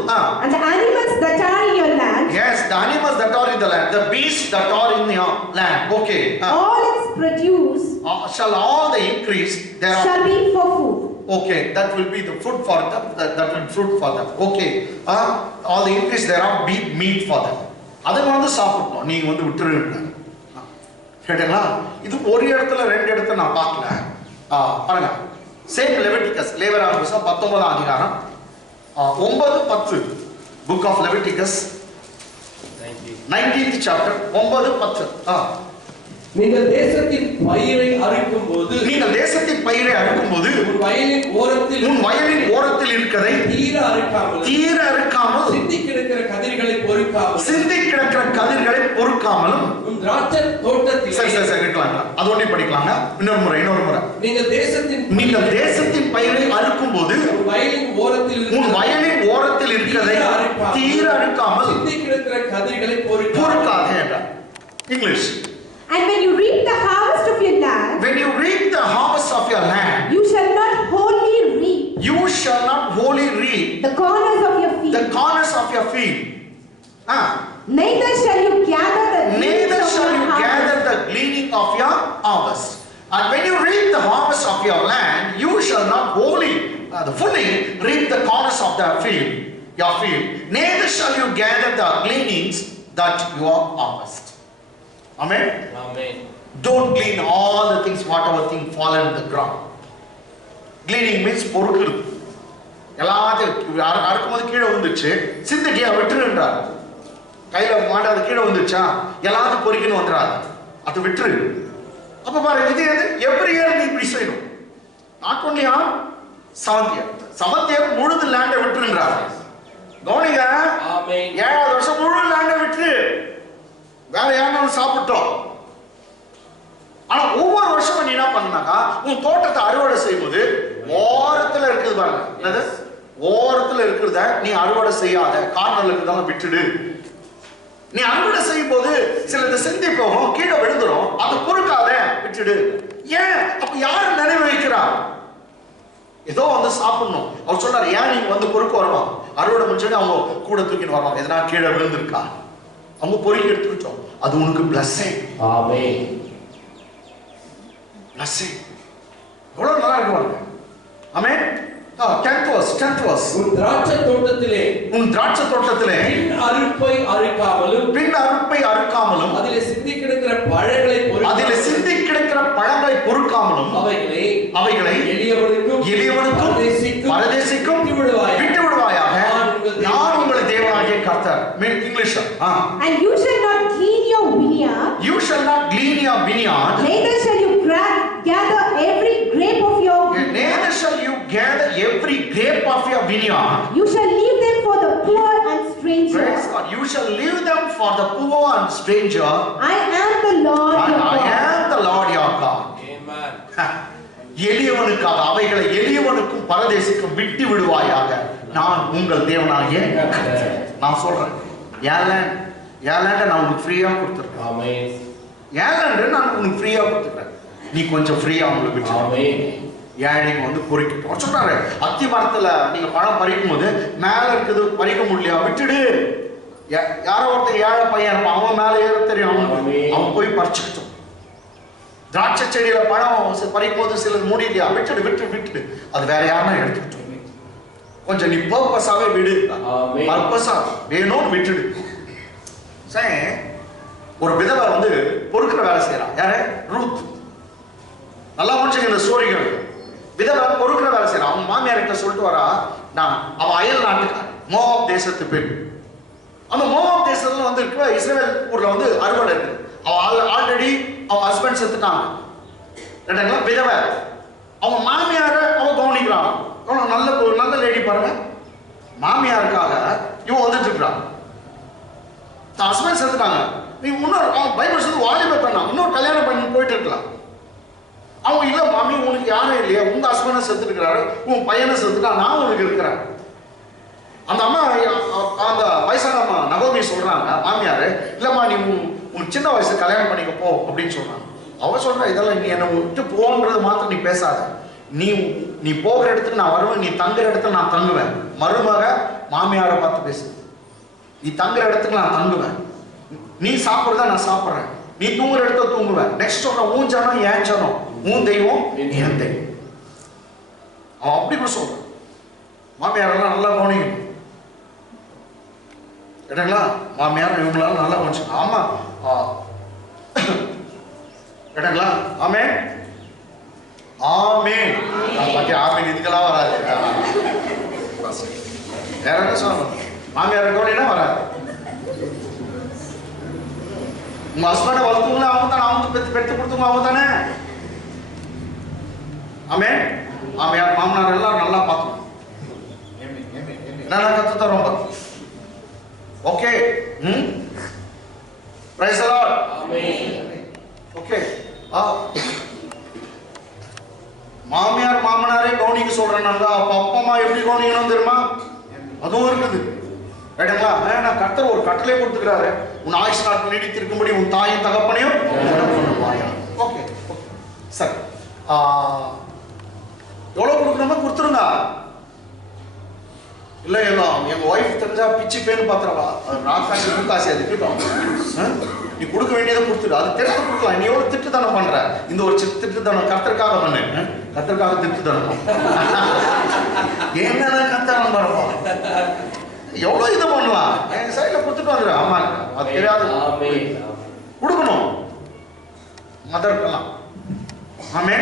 And the animals that are in your land. Yes, the animals that are in the land. The beasts that are in your land. Okay. All its produce. Shall all the increase thereof. Shall be for food. Okay, that will be the food for them. That will be fruit for them. Okay. All the increase thereof be meat for them. அதை வந்து சாப்பிடணும், நீங்க வந்து விட்டுருங்க. கேட்டீங்களா? இது ஒரு இடத்துல 2 இடத்துல நான் பார்க்கல. பாருங்க, சேம் லெவிட்டிகஸ், லேவியராகமம் 19ஆம் அதிகாரம் 9-10. Book of Leviticus 19th chapter 9-10. நீங்கள் தேசத்தின் பயிரை அறுக்கும் போது உன் வயலின் ஓரத்தில் இருக்கிறதை தீர அறுக்காமல் சிந்தி கிடக்கிற கதிர்களை பொறுக்கி அறுக்காமலும் சிந்தி கிடக்கிற கதிர்களை பொறுக்காமலும் உன் திராட்சை தோட்டத்தில் சரி சரி சரி இருக்கலாங்களா அது ஒண்ணே படிக்கலாங்க இன்னொரு முறை நீங்கள் தேசத்தின் பயிரை அறுக்கும் போது உன் வயலின் ஓரத்தில் இருக்கிறதை தீர அறுக்காமல் சிந்தி கிடக்கிற கதிர்களை பொறுக்காதே என்றார். English. And when you reap the harvest of your land, when you reap the harvest of your land, you shall not wholly reap the corners of your field. The corners of your field. Neither shall you gather the gleaning of your harvest. And when you reap the harvest of your land, you shall not fully reap the corners of the field, your field. Neither shall you gather the gleanings that you are harvest. Amen. Amen. Don't glean all the things, whatever thing fallen in the ground. Gleaning means பொறுக்குறது. எல்லாத்தையும் அறுக்கும்போது கீழே வந்துச்சு, சிந்திட்டியா விட்டுருன்றார். கையில மாட்டாது கீழே வந்துச்சா, எல்லாத்தையும் பொறுக்கின்னு வந்துடாது, அது விட்டுரு. அப்ப பாரு இது எவ்ரி இயர் நீ இப்படி செய்யணும். Not only on seventh year முழுது லேண்டை விட்டுருன்றார். கவனிங்க, 7வது வருஷம் முழு லேண்டை விட்டு வேற யாரும் சாப்பிட்டோம். ஆனா ஒவ்வொரு வருஷமும் நீ என்ன பண்ணாக்கா உன் தோட்டத்தை அறுவடை செய்யும்போது ஓரத்துல இருக்குது பாருங்க, என்னது ஓரத்துல இருக்கிறத நீ அறுவடை செய்யாத, கார்னர்ல இருக்கிறதெல்லாம் விட்டுடு. நீ அறுவடை செய்யும் போது சிலது சிந்தி போகும், கீழே விழுந்துரும், அதை பொறுக்காத, விட்டுடு. ஏன் அப்ப யாரு நினைவு வைக்கிறா? ஏதோ வந்து சாப்பிடணும். அவர் சொல்றாரு, ஏன் நீங்க வந்து பொறுக்க வருவாங்க, அறுவடை முடிஞ்சு அவங்க கூட தூக்கின்னு வருவாங்க, எதனா கீழே விழுந்திருக்கா, அவங்க பொறுக்கி எடுத்துக்கிட்டோம், அது உனக்கு blessing. ஆமென். blessing. எவ்வளவு நல்லா இருக்கு பாருங்க. ஆமென். 10th verse. உன் திராட்சை தோட்டத்திலே பின் அறுப்பை அறுக்காமலும் அதிலே சிந்தி கிடக்கிற பழங்களை பொறுக்காமலும் அவைகளை எளியவனுக்கும் பரதேசிக்கும் விட்டு விடுவாயாக. நான் உங்கள் தேவனாகிய கர்த்தர். English. And you shall not glean your vineyard. Neither shall you gather every grape of your vineyard. You shall leave them for the poor and stranger. Praise God. You shall leave them for the poor and stranger. I am the Lord your God. Amen. எளியவனுக்காக அவைகளை எளியவனுக்கும் பரதேசிக்கும் விட்டு விடுவாயாக. நான் உங்கள் தேவனாகிய கர்த்தர். நான் சொல்றேன், ஏலேண்ட நான் உனக்கு ஃப்ரீயா கொடுத்துருக்கேன். ஆமென். ஏலேண்ட நான் உனக்கு ஃப்ரீயா கொடுத்துருக்கேன், நீ கொஞ்சம் ஃப்ரீயா உங்களுக்கு விட்டு. ஆமென். ஏழைங்க வந்து பொறிக்கட்டும் சொல்றாரு. அத்தி மரத்துல நீங்க பழம் பறிக்கும் போது மேல இருக்குது பறிக்க முடியலையா, விட்டுடு. யாரோ ஒருத்தர் ஏழை பையன் இருப்பான், அவன் மேல ஏற தெரியும், அவன் போய் பறிச்சுக்கிட்டோம். திராட்சை செடியில பழம் பறிக்கும் போது சிலர் முடியலையா, விட்டுடு. அது வேற யாருன்னா எடுத்துக்கிட்டோம். கொஞ்சம் நீ பர்பஸாவே விடு, பர்பஸா வேணும் விட்டுடு. சரி, ஒரு விதவை வந்து பொறுக்கிற வேலை செய்யறான். யாரு? ரூத். நல்லா முடிச்சுங்க இந்த ஸ்டோரிகள். விதவை பொறுக்கிற வேலை செய்யறான். அவன் மாமியார்கிட்ட சொல்லிட்டு வரா, அவன் அயல் நாட்டுக்கார, மோவாப் தேசத்து பெண். அந்த மோவாப் தேசத்துல வந்து இருக்கிற இஸ்ரவேல் ஊர்ல வந்து அறுவடை இருக்கு. அவன் ஆல்ரெடி அவன் ஹஸ்பண்ட் செத்துட்டாங்க. விதவை அவன் மாமியார அவன் கவனிக்கிறான். நல்ல லேடி பாருங்க, மாமியாருக்காக இவன் வந்துட்டு இருக்கிறான். ஹஸ்பண்ட் செத்துட்டாங்க, நீ இன்னொரு பைபிள் சொல்லி வாலிப பண்ணா இன்னொரு கல்யாணம் பண்ணி போயிட்டு இருக்கலாம். அவங்க இல்ல மாமி உனக்கு யாரும் இல்லையா, உங்க ஹஸ்பண்ட் செத்து இருக்கிறாரு, உன் பையனை செத்துட்டா, நான் உனக்கு இருக்கிறேன். அந்த அம்மா அந்த வயசான அம்மா நகோமி சொல்றாங்க, மாமியாரு இல்லம்மா நீ உன் சின்ன வயசு கல்யாணம் பண்ணிக்க போ அப்படின்னு சொல்றாங்க. அவ சொல்ற, இதெல்லாம் நீ என்னை விட்டு போன்றது மாத்திரம் நீ பேசாத, நீ போகிற இடத்துக்கு நான் வருவேன், நீ தங்குற இடத்துல நான் தங்குவேன். மருமக மாமியாரை பார்த்து பேசு, நீ தங்குற இடத்துக்கு நான் தங்குவேன், நீ சாப்பிடுறத நான் சாப்பிடுறேன், நீ தூங்குற இடத்துல தூங்குவேன். நெக்ஸ்ட் சொல்ற, உன் ஜனம் ஏன் ஜனம், உன் தெய்வம் என் தெய்வம். அவன் அப்படி கூட சொல்றான். மாமியாரெல்லாம் நல்லா கவனிக்கணும் கேட்டீங்களா? மாமியார் இவங்களால நல்லா கவனிச்சு. ஆமா கேட்டீங்களா? ஆமென் ஆமென். பாக்கி ஆமென் இதுக்கெல்லாம் வராது. வேற என்ன சொல்லணும்? மாமியார் கவனினா வராது. உங்க ஹஸ்பண்டை வளர்த்துவங்களே அவங்க தானே, அவங்க பெற்று கொடுத்தவங்க அவங்க தானே. ஆமென். மாமியார் மாமனார் எல்லாம் நல்லா பார்த்துக்கணும். நல்லா கற்றுத்தரோம். Okay praise the lord amen. Okay மாமியார் மாமனாரே கவனிக்க சொல்றேன்னாங்க, அப்ப அப்பா அம்மா எப்படி கவனிக்கணும் தெரியுமா? அதுவும் இருக்குது ரைட்டுங்களா? நான் கர்த்தர் ஒரு கட்டளை கொடுத்துக்கிறாரு, உன் ஆயுஷ் நாட்கள் நீடித்திருக்கும்படி உன் தாயும் தகப்பனையும் ஓகே சரி. எவ்வளவு கொடுக்கணுமோ கொடுத்துருங்க. இல்ல எல்லாம் எங்க ஒய்ஃப் தெரிஞ்சா பிச்சு பேன்னு பாத்துறவா ராசாசி காசு அது நீ கொடுக்க வேண்டியதை கொடுத்துரு. அது தெரிஞ்சு கொடுக்கலாம். நீ எவ்வளவு திட்டு தானே பண்ற? இந்த ஒரு திட்டு தானே கர்த்தருக்காக பண்ணு, கர்த்தருக்காக திட்டு தானே என்னன்னா கர்த்தர் பண்றோம். எவ்வளவு இது பண்ணலாம், எங்க சைட்ல கொடுத்துட்டு வந்துரு. ஆமா அது தெரியாது, கொடுக்கணும் மதர்க்கெல்லாம். ஆமே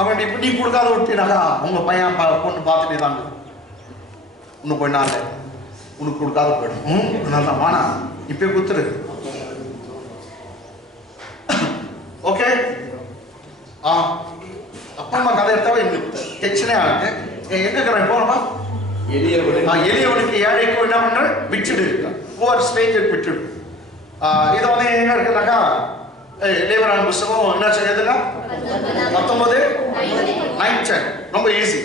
அவன் இப்ப நீ கொடுக்காத விட்டினாக்கா உங்க பையன் பொண்ணு பார்த்துட்டே தாங்க இன்னும் போய் நான் உனக்கு கொடுக்காத போயிடும். வானா இப்ப கொடுத்துரு. ஓகே அப்பா அம்மா கதை எடுத்தாவே எங்களுக்கு டென்ஷனே ஆகுது. எங்க இருக்கிறேன் போனப்பா எளியவனுக்கு ஏழைக்கும் என்ன பண்ற விட்டுடு, புவர் ஸ்ட்ரேஞ்சர் விட்டுடு. இதை வந்து எங்க இருக்குனாக்கா லேபரான் புஸ்தகம் என்ன செய்யுதுங்க 19:9 ரொம்ப ஈஸி.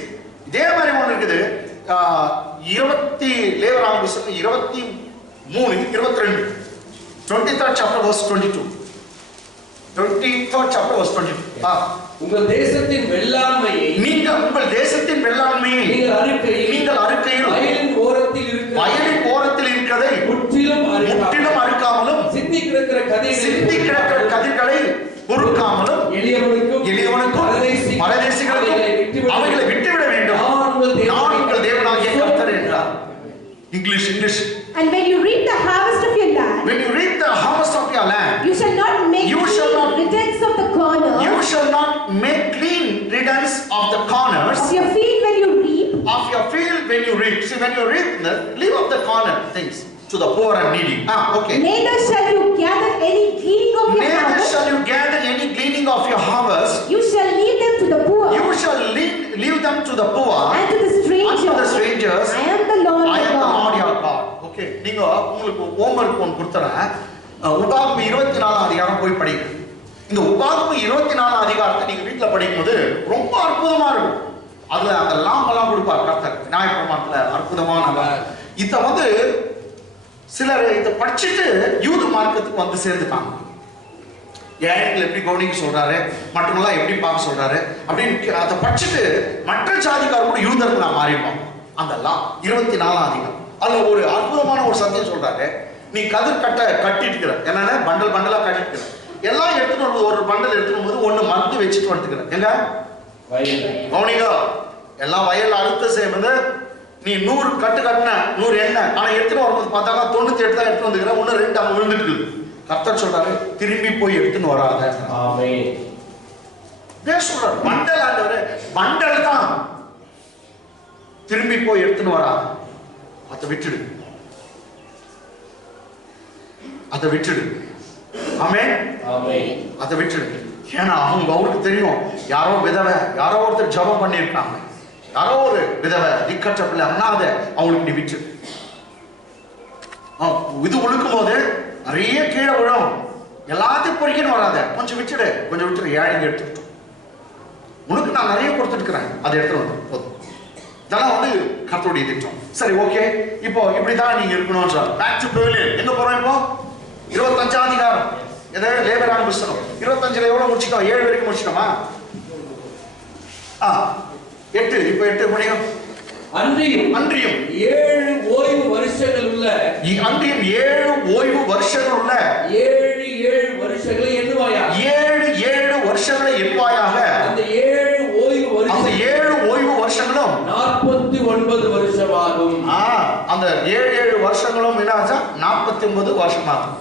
இதே மாதிரி ஒன்று இருக்குது 20 லேபரான் புஸ்தகம் 23:22 23rd chapter verse 22 23rd chapter verse 22. உங்கள் தேசத்தின் வெள்ளாண்மையை உங்கள் தேசத்தின் வெள்ளாண்மையை நீங்கள் அறுக்கையில் வயலின் ஓரத்தில் இருக்கிறதை முற்றிலும் அறுக்காமலும் சிந்தி கிடக்கிற கதிர்களை பொறுக்காமலும் எளியவனுக்கும் பரதேசிகளுக்கும் அவைகளை விட்டுவிட வேண்டும். நான் உங்கள் தேவனாகிய கர்த்தர் என்றார். English. And when you reap the harvest of your land, you shall not make riddance of the corner. You shall not make clean riddance of the corners of your field when you reap. See, when you reap, leave up the corner things to the poor and needy. Okay. Neither shall you gather any gleaning of your harvest. You shall leave them to the poor. And to the strangers. I am the Lord your God. Okay. நீங்க உங்களுக்கு homework ஒன்று கொடுத்தறேன். உபாகமம் 24 அதிகாரம் போய் படிங்க. இந்த உபாகமம் 24 அதிகாரத்தை நீங்க வீட்ல படிக்கும்போது ரொம்ப அற்புதமா இருக்கும். அதுல அந்த லாம்பெல்லாம் கொடுப்பார் கர்த்தர் நியாயப்பிரமாணத்துல அற்புதமான. இத வந்து சிலர் இதை படிச்சுட்டு யூத மார்க்கத்துக்கு வந்து சேர்ந்துட்டாங்க. ஏழைகள் எப்படி கவனிக்க சொல்றாரு, மற்றவங்களாம் எப்படி பார்க்க சொல்றாரு அப்படின்னு அதை படிச்சுட்டு மற்ற ஜாதிக்கார கூட யூதர்களா மாறிடுவாங்க. அந்த 24 அதிகாரம் அதுல ஒரு அற்புதமான ஒரு சத்தியம் சொல்றாரு. நீ கதிர் கட்டிட்டு இருக்கிற என்னன்னா பண்டலா கட்டிட்டு இருக்கிற எல்லாம் எடுத்துட்டு வரும்போது ஒரு பண்டல் எடுத்துட்டு வரும்போது ஒண்ணு மருந்து வச்சுட்டு வந்துக்கிற எங்க கவனிங்க எல்லாம் வயல்ல அறுத்து செய்யும்போது நீ 100 கட்டு கட்டின 100 எண்ணெய் ஆனா எடுத்துட்டு வரும்போது பார்த்தாக்கா 98 தான் எடுத்து வந்துக்கிற 1-2 அங்க விழுந்துட்டு. கர்த்தர் சொல்றாரு திரும்பி போய் எடுத்துன்னு வராத. சொல்றாரு பண்டல் ஆண்டவரே பண்டல் தான் திரும்பி போய் எடுத்துன்னு வராத. அதை விட்டுடு. ஆமென். அதை விட்டுடு. ஏன்னா அவருக்கு தெரியும் யாரோ விதவை யாரோ ஒருத்தர் ஜெபம் பண்ணியிருக்காங்க, யாரோ ஒரு விதவை திக்கற்ற பிள்ளை அண்ணாத அவங்களுக்கு நீ விட்டு இது ஒழுக்கும் போது நிறைய கீழே விழும். எல்லாத்தையும் பொறிக்கணும் வராத. கொஞ்சம் விட்டுடு ஏழைங்க எடுத்துக்கிட்டோம். உனக்கு நான் நிறைய கொடுத்துருக்கிறேன் அதை எடுத்துட்டு வந்து போதும். இதெல்லாம் வந்து கர்த்தருடைய திட்டம். சரி ஓகே இப்போ இப்படிதான் நீங்க இருக்கணும்னு சொல்ல பேக் டு பெவிலியன் எங்க போறோம் இப்போ 25 அதிகாரம் ஏதாவது லேபரான புஸ்தகம் 25ல எவ்வளவு முடிச்சிட்டோம் 7 வரைக்கும் முடிச்சிட்டோமா 8 இப்போ 8 முடியும். அன்றியும் 7 ஓய்வு வருஷங்கள் உள்ள 7 வருஷங்களை எண்ணுவாயாக. 7 வருஷங்களை எண்ணுவாயாக. அந்த 7 ஓய்வு வருஷங்களும் 49 வருஷமாகும். அந்த 7 வருஷங்களும் என்ன ஆச்சா 49 வருஷமாகும்.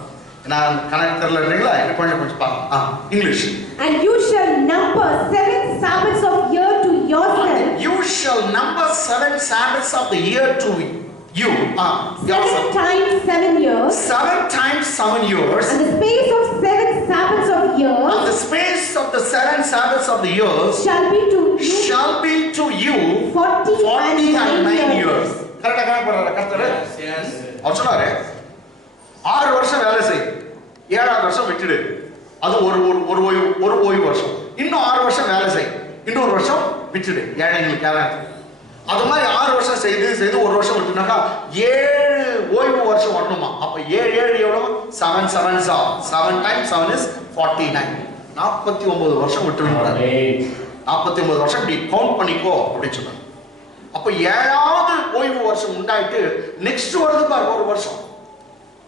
நான் கணக்கு தெரியலன்றீங்களா கொஞ்சம் பார்க்கலாம். English. And you shall number 7 Sabbaths of year to yourself. You shall number 7 Sabbaths of the year to you. 7 times 7 years. 7 times 7 years. And the space of 7 Sabbaths of years. And the space of the 7 Sabbaths of the years shall be to you 40 and 9 years. கரெக்ட்டா கணக்கு போடுறாரு கர்த்தர். அவர் சொன்னாரு 6 வருஷம் வேலை செய், 7ஆவது வருஷம் விட்டுடு. அது ஒரு ஓய்வு வருஷம். இன்னும் 6 வருஷம் வேலை செய், இன்னொரு வருஷம் விட்டுடு. ஏழைங்களுக்கு யாராவது அது மாதிரி 6 வருஷம் செய்து 1 வருஷம் விட்டுனாக்கா 7 ஓய்வு வருஷம் வரணுமா? அப்ப 7 எவ்வளவு? 7 7 7 times 7 is 49. 49 வருஷம் விட்டுருந்தாரு. 49 வருஷம் இப்படி கவுண்ட் பண்ணிக்கோ அப்படின்னு சொன்னாங்க. அப்ப 7வது ஓய்வு வருஷம் உண்டாயிட்டு நெக்ஸ்ட் வருது பாரு ஒரு வருஷம்.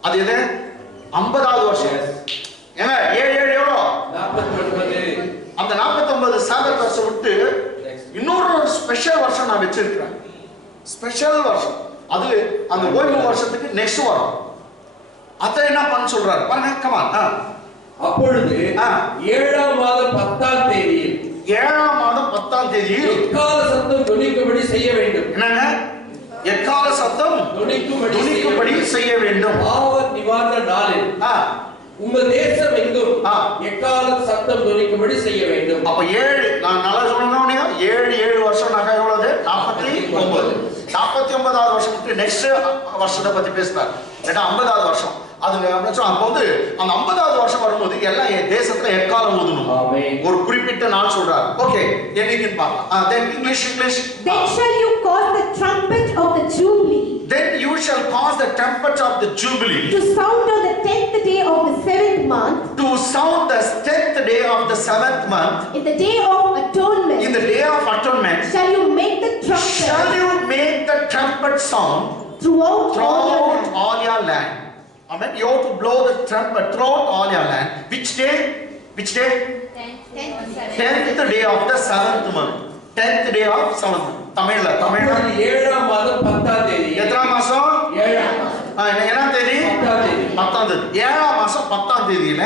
அது எது? 50வது வருஷம். ஏன்னா 7 எவ்வளோ? 49. அந்த 49 சாபத் வருஷம் விட்டு இன்னொரு ஸ்பெஷல் வருஷம் நான் வச்சிருக்கிறேன். ஸ்பெஷல் வருஷம் அது அந்த ஓய்வு வருஷத்துக்கு நெக்ஸ்ட் வரும். அத என்ன பண்ண சொல்றாரு பாருங்க. கமான். அப்பொழுது 7ஆம் மாதம் 10ஆம் தேதியில் 7ஆம் மாதம் 10ஆம் தேதியில் எக்கால சத்தம் தொனிக்கும்படி செய்ய வேண்டும். என்னங்க? எக்கால சத்தம் தொனிக்கும்படி செய்ய வேண்டும். பாவ நிவாரண நாளில் உங்கள் தேசம் எங்கும் எக்கால சத்தம் தொனிக்கும்படி செய்ய வேண்டும். அப்ப 7 நான் நல்லா சொல்லணும். 7 வருஷம் நகை எவ்வளவு? 49. 49வது வருஷத்துக்கு நெக்ஸ்ட் வருஷத்தை பத்தி பேசுறாரு. 50வது வருஷம். அது அப்போ வந்து அந்த 50வது வருஷம் வரும்போது எல்லாம் தேசத்துல எக்காலம் ஊதணும். ஒரு குறிப்பிட்ட நாள் சொல்றாரு. ஓகே, என்னைக்குன்னு பார்க்கலாம். Then English. Then shall you cause the trumpet of the Jubilee. Then you shall cause the trumpet of the Jubilee to sound on the 10th day of the 7th month. To sound the 10th day of the 7th month. In the day of atonement. In the day of atonement. Shall you make the trumpet. Shall you make the trumpet sound throughout all your land. Amen. You have to blow the trumpet throughout all your land. Which day? 10th day of the 7th month. 10th day of 7th month. தமிழ்ல 7ஆம் மாதம் 10ஆம் தேதி. எத்தனை மாசம்? 7ஆம் மாசம். என்ன தேதி? 10ஆம் தேதி. 7ஆம் மாசம் 10ஆம் தேதியில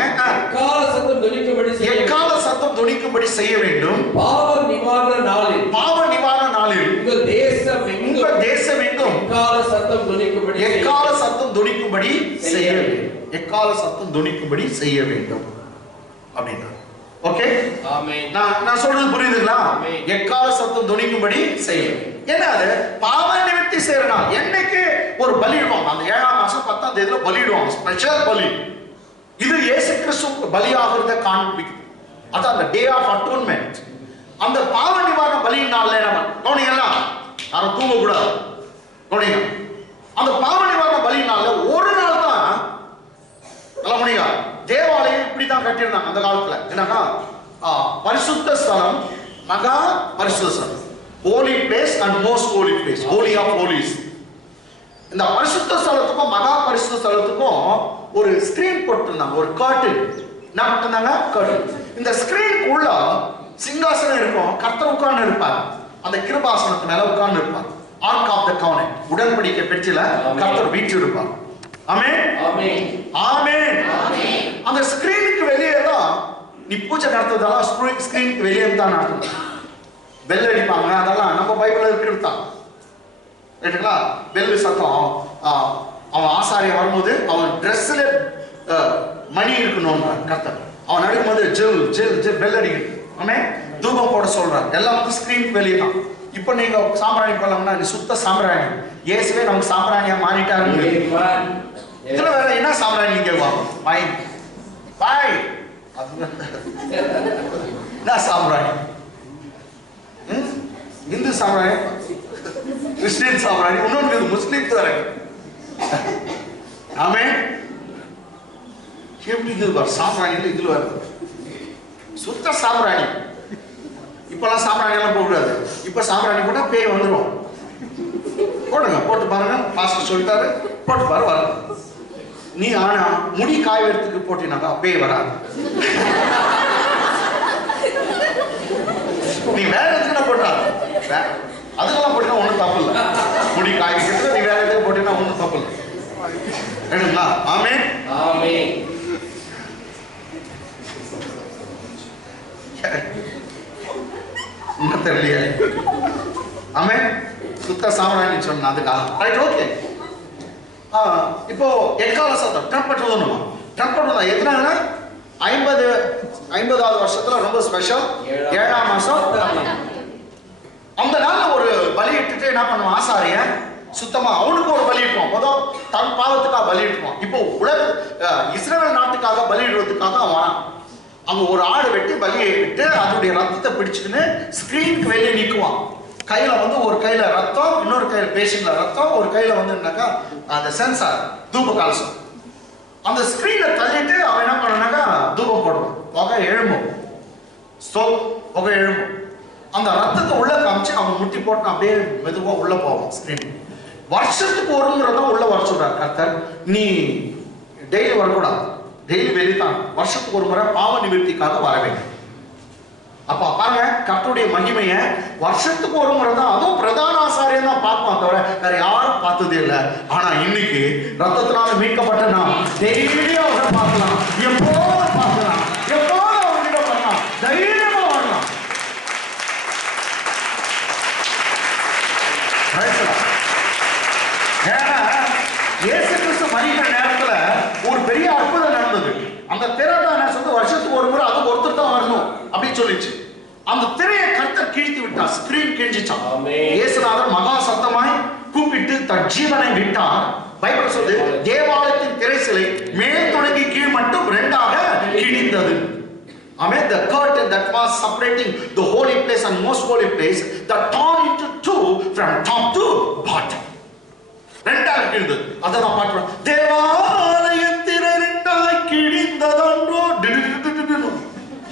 எக்கால சத்தம் தொனிக்கும்படி செய்ய வேண்டும். பாவ நிவாரண நாளில் உங்கள் தேசம் எங்கும் எக்கால சத்தம் தொனிக்கும்படி செய்ய வேண்டும். எக்கால சத்தம் தொனிக்கும்படி செய்ய வேண்டும் அப்படின்னா. ஓகே, ஆமென். நான் சொல்றது புரியுதுங்களா? எக்கால சத்தம் தொனிக்கும்படி செய்ய. என்ன அது? பாவ நிவர்த்தி செய்யறனா என்னைக்கு ஒரு பலியிடுவாங்க. அந்த 7ஆம் மாசம் 10ஆம் தேதியில பலியிடுவாங்க. ஸ்பெஷல் பலி. இது இயேசு கிறிஸ்து பலியாகிறத காண்பிக்குது. அதான் அந்த டே ஆஃப் அட்டோன்மென்ட். அந்த பாவ நிவாரண பலியின் நாள்ல நம்ம கவனிங்களா, யாரும் தூங்க கூடாது. கவனிங்க, அந்த பாவ நிவாரண பலியின் நாள்ல ஒரு நாள் தான் நல்லா கவனிங்க. தேவாலயம் இப்படிதான் கட்டியிருந்தாங்க அந்த காலத்துல. என்னன்னா பரிசுத்த ஸ்தலம், மகா பரிசுத்த ஸ்தலம், holy place and most holy place, holy of holies. இந்த பரிசுத்த ஸ்தலத்துக்கும் மகா பரிசுத்த ஸ்தலத்துக்கும் ஒரு ஸ்கிரீன் போட்டிருந்தாங்க, ஒரு கர்டன். என்ன பண்ணிருந்தாங்க? கர்டன். இந்த ஸ்கிரீனுக்குள்ள சிங்காசனம் இருக்கும், கர்த்தர் உட்கார்ந்து இருப்பார். அந்த கிருபாசனத்து மேல உட்கார்ந்து இருப்பார். ஆர்க் ஆஃப் த கவெனன்ட், உடன்படிக்கை பெட்டியில கர்த்தர் வீற்றிருப்பார். ஆமென், ஆமென், ஆமென். அந்த ஸ்கிரீனுக்கு வெளியே தான் நீ பூஜை நடத்துறதெல்லாம் ஸ்கிரீனுக்கு வெளியே தான் நடத்தணும். பெல் அடிப்பாங்க, அதெல்லாம் நம்ம பைபிள்ல இருக்கிறது தான். ரைட்டுங்களா? பெல் சத்தம். அவன் ஆசாரியம் வரும்போது அவன் ட்ரெஸ்ல மணி இருக்கணும் கர்த்தர். அவன் நடுக்கும்போது ஜில் ஜில் ஜில் பெல் அடிக்கணும். ஆமென். தூபம் போட சொல்றான். எல்லாம் வந்து ஸ்கிரீனுக்கு வெளியே தான். இப்போ நீங்க சாம்பிராணி போடலாம்னா நீ சுத்த சாம்பிராணி. இயேசுவே நமக்கு சாம்பிராணியா மாறிட்டாருங்க. இதுல வேற என்ன சாம்பிராணி கேட்பாங்க? பாய் பாய் என்ன சாம்பிராணி? இந்து சாம்பிராணி, கிறிஸ்டியன் சாம்பிராணி, இன்னொன்று முஸ்லீம் தர. ஆமென். எப்படி இது சாம்பிராணி இதுல வருது? சுத்த சாம்பிராணி. இப்பெல்லாம் சாம்பிராணி எல்லாம் போகக்கூடாது. இப்ப சாம்பிராணி போட்டா பேய் வந்துடும். போடுங்க, போட்டு பாருங்க. பாஸ்டர் சொல்லிட்டாரு, போட்டு பாரு வரும். நீ ஆனா முடி காயறதுக்கு போட்டினாக்கா பேய் வராது. நீ வேற எதுக்கு போட்டா அதுக்கெல்லாம் போட்டினா ஒன்றும் தப்பு இல்லை. முடி காய்க்கிறது நீ வேற எதுக்கு போட்டினா ஒன்றும் தப்பு இல்லை. வேணுங்களா? ஆமென், ஆமென். இன்னும் தெரியலையே. ஆமென். சுத்த சாம்பிராணி சொன்ன அதுக்காக. Right, okay. இப்போ எக்கால சத்தம் ட்ரம்பட் ஊதணுமா? ட்ரம்பட் ஊதா எத்தனை? 50வது வருஷத்துல ரொம்ப ஸ்பெஷல். 7ஆம் மாசம். அந்த நாள்ல ஒரு பலி இட்டுட்டு என்ன பண்ணுவான் ஆசாரியன்? சுத்தமா அவனுக்கு ஒரு பலியிடுவான். முதல் தன் பாவத்துக்காக பலியிடுவான். இப்போ உலக இஸ்ரேல் நாட்டுக்காக பலியிடுறதுக்காக அவன் அங்க ஒரு ஆடு வெட்டி பலியை விட்டு அதனுடைய ரத்தத்தை பிடிச்சுக்கின்னு ஸ்கிரீனுக்கு வெளியே நிற்குவான். கையில வந்து ஒரு கையில ரத்தம், இன்னொரு கையில பேஷண்ட்ல ரத்தம், ஒரு கையில வந்து என்னக்கா அந்த சென்சார் தூப கலசம். அந்த ஸ்கிரீனை தள்ளிட்டு அவன் என்ன பண்ணனாக்கா தூபம் போடுவான். புகை எழும்பும், புகை எழும்பும். அந்த ரத்தத்தை உள்ள காமிச்சு அவன் முட்டி போட்டு அப்படியே மெதுவா உள்ள போவான் ஸ்கிரீன். வருஷத்துக்கு ஒரு முறை தான் உள்ள வர சொல்றார் கர்த்தர். நீ டெய்லி வரக்கூடாது, டெய்லி வெளித்தான், வருஷத்துக்கு ஒரு முறை பாவ நிவர்த்திக்காக வர வேண்டும். அப்ப பாருங்க கர்த்தருடைய மகிமையை வருஷத்துக்கு ஒரு முறை தான், அதுவும் பிரதான ஆசாரியன் தான் பார்ப்பான், தவிர வேற யாரும் பார்த்ததே இல்லை. ஆனா இன்னைக்கு ரத்தத்தினால மீட்கப்பட்ட நாம் டெய்லியும் அவரை பார்க்கலாம், எப்போது பார்க்கலாம், எப்போது அவர்கிட்ட வரலாம், தைரியமா வரலாம். ஏன்னா இயேசு கிறிஸ்து மரிக்கிற நேரத்துல ஒரு பெரிய அற்புதம் நடந்தது. அந்த திரைதான் வருஷத்துக்கு ஒரு முறை அது ஒருத்தர் தான் வரணும் அப்படின்னு சொல்லிச்சு. அந்த திரையை கர்த்தர் கீழ்த்தி விட்டார், ஸ்கிரீன் கிழிஞ்சிச்சான். இயேசுநாதர் மகா சத்தமாய் கூப்பிட்டு தன் ஜீவனை விட்டார். பைபிள் சொல்லுது தேவாலயத்தின் திரை சிலை மேல் தொடங்கி கீழ் மட்டும் ரெண்டாக கிழிந்தது. Amen. The curtain that was separating the holy place and most holy place that torn into two from top to bottom. ரெண்டாக கிழிந்தது. அத நான் பாக்குறேன். தேவாலயத்தின் ரெண்டாக கிழிந்ததன்றோ.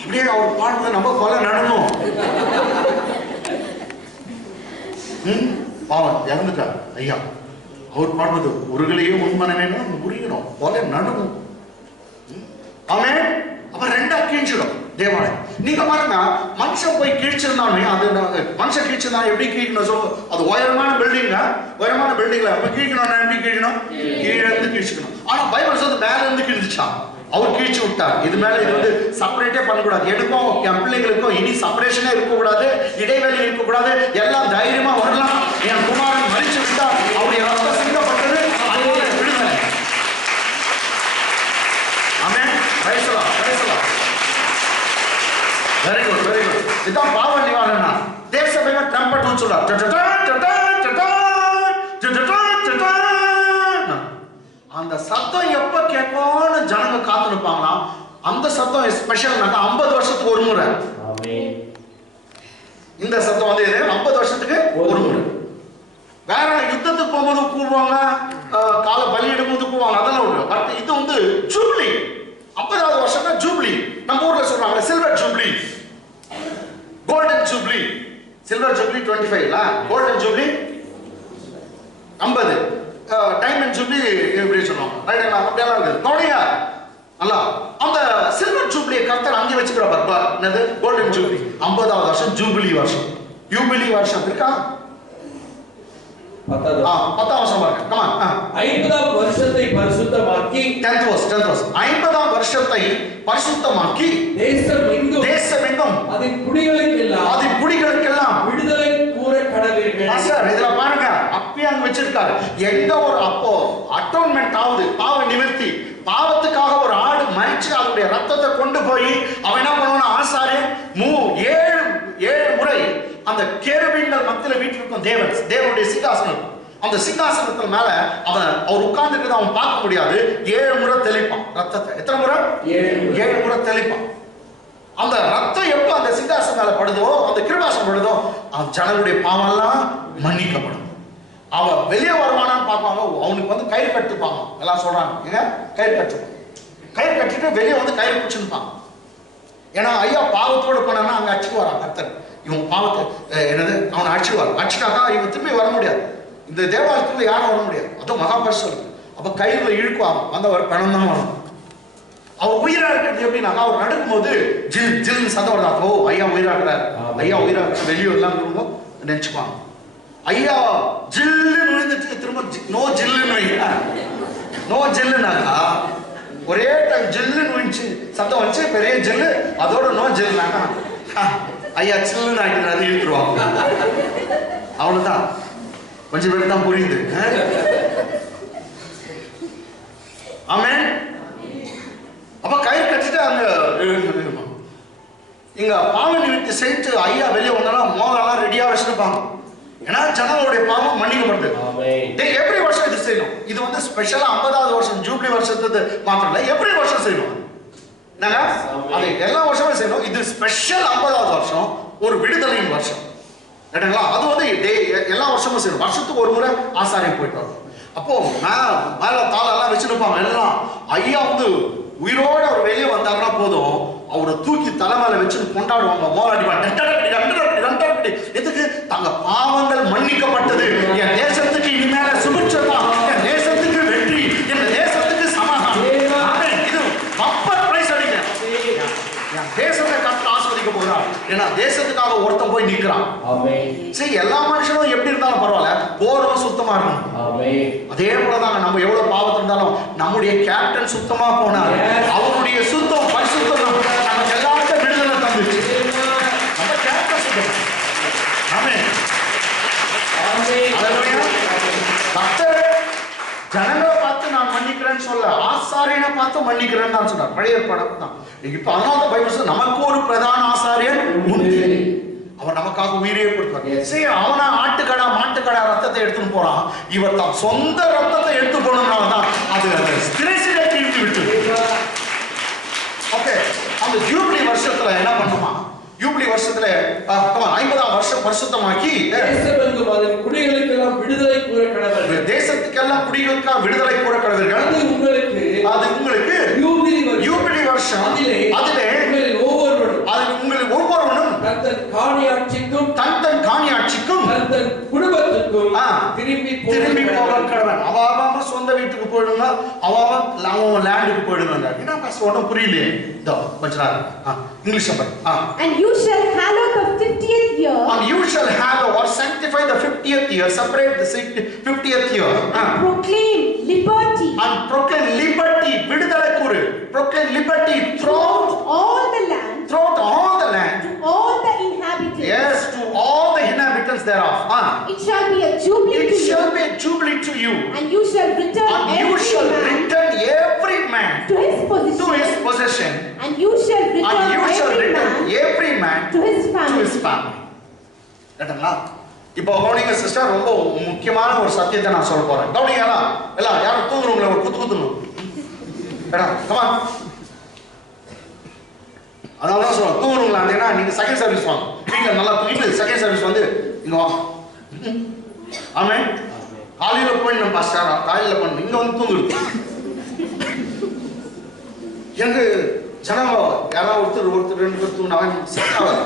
அப்படியே அவர் பாடுறது நம்ம கொலை நடணும். பாவம் இறந்துட்டார் ஐயா. அவர் பாடுறது ஒருகளையும் உண்மனவேணும் உரியணும் கொலை நடணும். ஆமென். அப்ப ரெண்டா கீழ்ச்சிடும் தேவாலயம். நீங்க பாருங்க, மனுஷன் போய் கீழ்ச்சிருந்தானே, அது மனுஷன் கீழ்ச்சிருந்தா எப்படி கீழ்க்கணும் சொல்லு. அது உயரமான பில்டிங்க, உயரமான பில்டிங்ல அப்ப கீழ்க்கணும், எப்படி கீழ்க்கணும், கீழே இருந்து கீழ்ச்சிக்கணும். ஆனா பைபிள் சொல்றது மேல இருந்து கீழ்ச்சிச்சா, அவர் கீழ்ச்சி விட்டார். இது மேல இது வந்து செப்பரேட்டே பண்ணக்கூடாது. எனக்கும் என் பிள்ளைங்களுக்கும் இனி செப்பரேஷனே இருக்கக்கூடாது, இடைவெளி இருக்கக்கூடாது, எல்லாம் தைரியமா வரலாம். என் குமாரன் மறிச்சு விட்டார், அவருடைய ரத்தம் சிந்தப்பட்டது, அதோட விடுதலை. Amen. Praise the lord, praise the lord. Very good, very good. இதான் பாவ நிவாரணா. தேவசபையில ட்ரம்பட் ஊதுறார். அந்த சத்தம் எப்ப கேட்கும்னு ஜனங்க காத்து நிற்பாங்களா? அந்த சத்தம் ஸ்பெஷல்னாக்கா 50 வருஷத்துக்கு ஒரு முறை. ஆமென். இந்த சத்தம் வந்து 50 வருஷத்துக்கு ஒரு முறை. வேற யுத்தத்துக்கு போகும்போது கூடுவாங்க, கால பலியிடும் போது கூடுவாங்க, அதெல்லாம் உண்டு. பட் இது வந்து ஜூப்ளி, 50வது வருஷம் தான் ஜூப்ளி. நம்ம ஊர்ல சொல்றாங்க silver jubilee, golden jubilee. Silver jubilee 25, golden jubilee 50, diamond jubilee எப்படி சொன்னோம், ரைட்? அப்படியெல்லாம் இருக்குது. கவனியா நல்லா. அந்த சில்வர் ஜூப்ளியை கர்த்தர் அங்கே வச்சுக்கிற பர்பா என்னது? Golden jubilee. 50வது வருஷம் ஜூபிலி வருஷம், யூபிலி வருஷம் இருக்கா? 10ஆம் வருஷம் பாருங்க. Come on. 50ஆம் வருஷத்தை பரிசுத்தமாக்கி, 10th verse 50ஆம் வருஷத்தை பரிசுத்தமாக்கி தேசமெங்கும் அதின் குடிகளுக்கெல்லாம் விடுதலை கூற கடவீர்கள். பாஸ்டர் இதல பாருங்க, அப்பயே அங்க வச்சிருக்காரு. எங்க ஒரு அப்போ அட்டோன்மென்ட் ஆகுது, பாவ நிவர்த்தி, பாவத்துக்காக ஒரு ஆடு மரிச்சு அதனுடைய ரத்தத்தை கொண்டு போய் அவன் என்ன பண்ணுவான், ஆசாரியன் 7 முறை அந்த கேருபீன்கள் மத்தியில வீற்றிருக்கும் தேவனுடைய சிங்காசனம், அந்த சிங்காசனத்துல மேல அவர் உட்கார்ந்து இருக்கிறத அவன் பார்க்க முடியாது. 7 முறை தெளிப்பான் ரத்தத்தை. எத்தனை முறை? 7 முறை தெளிப்பான். அந்த ரத்தம் எப்ப அந்த சிங்காசனம் மேல படுதோ, அந்த கிருபாசனம் படுதோ, அந்த ஜனங்களுடைய பாவம் எல்லாம் மன்னிக்கப்படும். அவன் வெளியே வருவானான்னு பார்ப்பாங்க, அவனுக்கு வந்து கயிறு கட்டுப்பாங்க. எல்லாம் சொல்றாங்க கயிறு கட்டுப்பான். கயிறு கட்டிட்டு வெளியே வந்து கயிறு பிடிச்சுப்பான். ஏன்னா ஐயா பாவத்தோடு போனான்னா அங்க அடிச்சுட்டு வரான் கர்த்தர். இவன் பாவத்தை என்னது அவனை அடிச்சுடுவார். அடிச்சுட்டாக்கா இவன் திரும்பி வர முடியாது, இந்த தேவாலயத்துல யாரும் வர முடியாது. அதுவும் மகாபரிசம். அப்ப கயிறுல இழுக்குவாங்க, அந்த ஒரு பணம் தான் வரும். அவர் உயிரா இருக்கிறது எப்படின்னாக்கா, அவர் நடக்கும் போது ஜில் ஜில் சத்தம் வருதா, ஓ ஐயா உயிரா இருக்கிறார், ஐயா உயிரா இருக்கிற வெளியே எல்லாம் நினைச்சுப்பாங்க. ஐயா ஜில்லுன்னு விழுந்துட்டு திரும்ப நோ ஜில்லுன்னு வைங்க. நோ ஜில்லுனாக்கா ஒரே டைம் ஜில்லுன்னு விழுந்துச்சு சத்தம் வச்சு பெரிய ஜில்லு, அதோட நோ ஜில்லுனாக்கா ஐயா சில்லுன்னு ஆகிட்டு இழுத்துருவாங்க. அவ்வளவுதான். கொஞ்சம் பேர் தான் புரியுது. ஆமென். அப்ப கயிறு கட்டிட்டு அங்க இங்க பாவ நிவர்த்தி செய்து ஐயா வெளியே வந்தாலும் மோகெல்லாம் ரெடியா வச்சிருப்பாங்க. ஏன்னா ஜனங்களுடைய பாவம் மன்னிக்கப்படுது. எவ்ரி வருஷம் இது செய்யணும். இது வந்து ஸ்பெஷலா 50வது வருஷம் ஜூப்ளி வருஷத்துக்கு மாத்திரம் இல்லை, எவ்ரி வருஷம் செய்யணும். என்னங்க அது எல்லா வருஷமும் செய்யணும். இது ஸ்பெஷல் 50வது வருஷம் ஒரு விடுதலையின் வருஷம். கேட்டீங்களா? அது வந்து எல்லா வருஷமும் செய்யணும். வருஷத்துக்கு ஒரு முறை ஆசாரியம் போயிட்டு வரும். அப்போ மேல தாளெல்லாம் வச்சிருப்பாங்க எல்லாம். ஐயா வந்து உயிரோட அவர் வெளியே வந்தாங்கன்னா போதும், அவரை தூக்கி தலைமையில வச்சு கொண்டாடுவாங்க. மோலாடிப்பாங்க. எதுக்கு? தங்க பாவங்கள் மன்னிக்கப்பட்டது. என் தேசத்துக்கு இனிமேல சுபிட்சமா, என் தேசத்துக்கு வெற்றி, என் தேசத்துக்கு சமாதானம். இது பம்பர் பிரைஸ் அடிக்க என் தேசத்தை கற்று ஆஸ்வதிக்க போகிறார். ஏன்னா தேசத்துக்காக ஒருத்தன் போய் நிற்கிறான். சரி, எல்லா மனுஷனும் எப்படி இருந்தாலும் பரவாயில்ல, போறவன் சுத்தமா இருக்கணும். அதே போலதாங்க நம்ம எவ்வளவு பாவத்தில் இருந்தாலும் நம்முடைய கேப்டன் சுத்தமா போனார். அவருடைய சுத்தம் பரிசுத்தம் நமக்கு எல்லாருக்கும் விடுதலை தந்துச்சு. நம்ம கேப்டன் சுத்தம். ஆமென். கர்த்தர் ஜனங்களை பார்த்து நான் மன்னிக்கிறேன்னு சொல்ல, ஆசாரியனை பார்த்து மன்னிக்கிறேன்னு தான் சொன்னார். பழைய ஏற்பாடு தான். இப்ப அதனால பைபிள் நமக்கு ஒரு பிரதான ஆசாரியன் உண்டு. அவன் நமக்காக உயிரே கொடுத்தார். சரி, அவனா ஆட்டுக்கடா மாட்டுக்கடா ரத்தத்தை எடுத்துன்னு போறான். இவர் தான் சொந்த ரத்தத்தை எடுத்து போனதுனாலதான் அது திரைசிலை கீழ்த்து விட்டு. ஓகே, அந்த ஜூப்ளி வருஷத்துல என்ன பண்ணுமா? ஜூப்ளி வருஷத்துல 50ஆம் வருஷம் பரிசுத்தமாக்கி குடிகளுக்கெல்லாம் விடுதலை கூற கடவர்கள், தேசத்துக்கெல்லாம் குடிகளுக்கெல்லாம் விடுதலை கூற கடவர்கள். அது உங்களுக்கு ஜூப்ளி வருஷம். அதிலே உங்களில் ஒவ்வொருவனும் தன் காணியாட்சிக்கும் தன் குடும்பத்துக்கும் திரும்பி போக கடவன். அவன் சொந்த வீட்டுக்கு போயிடுங்க, அவன் லேண்டுக்கு போயிடுங்க. என்ன பேசுவோம் புரியலையே? கொஞ்ச நேரம் English. And you shall hallow the 50th year. And you shall hallow or sanctify the 50th year. Separate the 50th year. And proclaim liberty. And proclaim liberty. விடுதலை கூறு. Proclaim liberty throughout all the land. Throughout all the land. To all the inhabitants. Yes, to all the inhabitants thereof. It shall be a jubilee to you. It shall be a jubilee to you. And you shall return every man to his possession. And you shall return every man to his family. கேட்டீங்களா? இப்போ கவனிங்க sister, ரொம்ப முக்கியமான ஒரு சத்தியத்தை நான் சொல்ல போறேன். கவனிங்க எல்லாம் யாரும் தூங்குறவங்கள ஒரு குத்துணும். கமா அதனால சொல்லுவாங்க தூங்குறவங்களா இருந்தீங்கன்னா நீங்க செகண்ட் சர்வீஸ் வாங்க. வீட்டில் நல்லா தூங்கிட்டு செகண்ட் சர்வீஸ் வந்து இங்க வாங்க. ஆமே, காலையில போய் நம்ம பாஸ்டர் காலையில பண்ணு, இங்க வந்து தூங்குறது. எனக்கு ஜனங்க யாராவது ஒருத்தர் 2 பேர் தூங்கினாங்க செட் ஆகாது.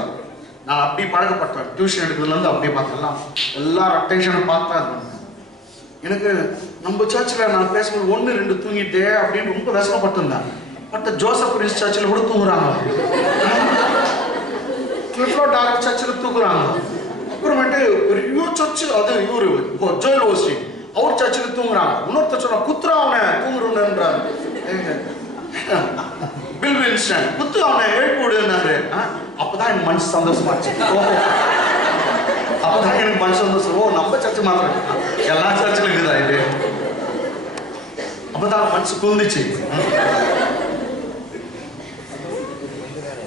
நான் அப்படி பழக்கப்பட்டேன். டியூஷன் எடுக்கிறதுலேருந்து அப்படியே பார்த்தேன். எல்லா ரொட்டேஷனும் பார்த்தா எனக்கு நம்ம சர்ச்சில் நான் பேசும்போது 1 2 தூங்கிட்டே அப்படின்னு ரொம்ப விசனப்பட்டிருந்தேன். பட் ஜோசப் பிரின்ஸ் சர்ச்சில் கூட தூங்குறாங்க, கிளிஃப்லோ டாலர் சர்ச்சில் தூங்குறாங்க. அப்புறமேட்டு பெரிய சர்ச்சு அது இவரு ஜோயல் ஓஸ்டி அவர் சர்ச்சில் தூங்குறாங்க. இன்னொருத்தர் சொன்னா குத்துறா அவனை தூங்குறன்றாரு. பில் வில்சன் குத்து அவனை எழுப்பிடுனாரு. அப்பதான் எனக்கு மனசு சந்தோஷமாச்சு. அப்பதான் எனக்கு மனசு சந்தோஷம். ஓ, நம்ம சர்ச்சு மாத்திரம் எல்லா சர்ச்சிலும் இருக்குதா இது? அப்பதான் மனசு குந்துச்சு.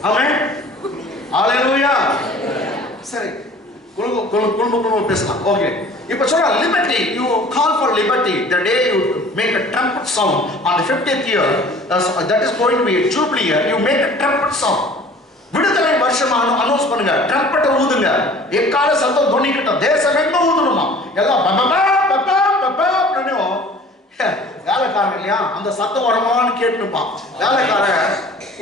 ஆமென், ஹல்லேலூயா. சரி, குடும்ப பேசலாம். ஓகே, இப்ப சொல்ற liberty. You call for liberty the day you make a trumpet sound on the 50th year. That is going to be a jubilee year. You make a trumpet sound. விடுதலை வருஷம் அனௌன்ஸ் பண்ணுங்க. ட்ரம்பட்டை ஊதுங்க. எக்கால சத்தம் தொனிக்கட்டும். தேசம் எங்க ஊதணுமா? எல்லாம் வேலைக்காரன் இல்லையா, அந்த சத்தம் வரமான்னு கேட்டுப்பான். வேலைக்காரன்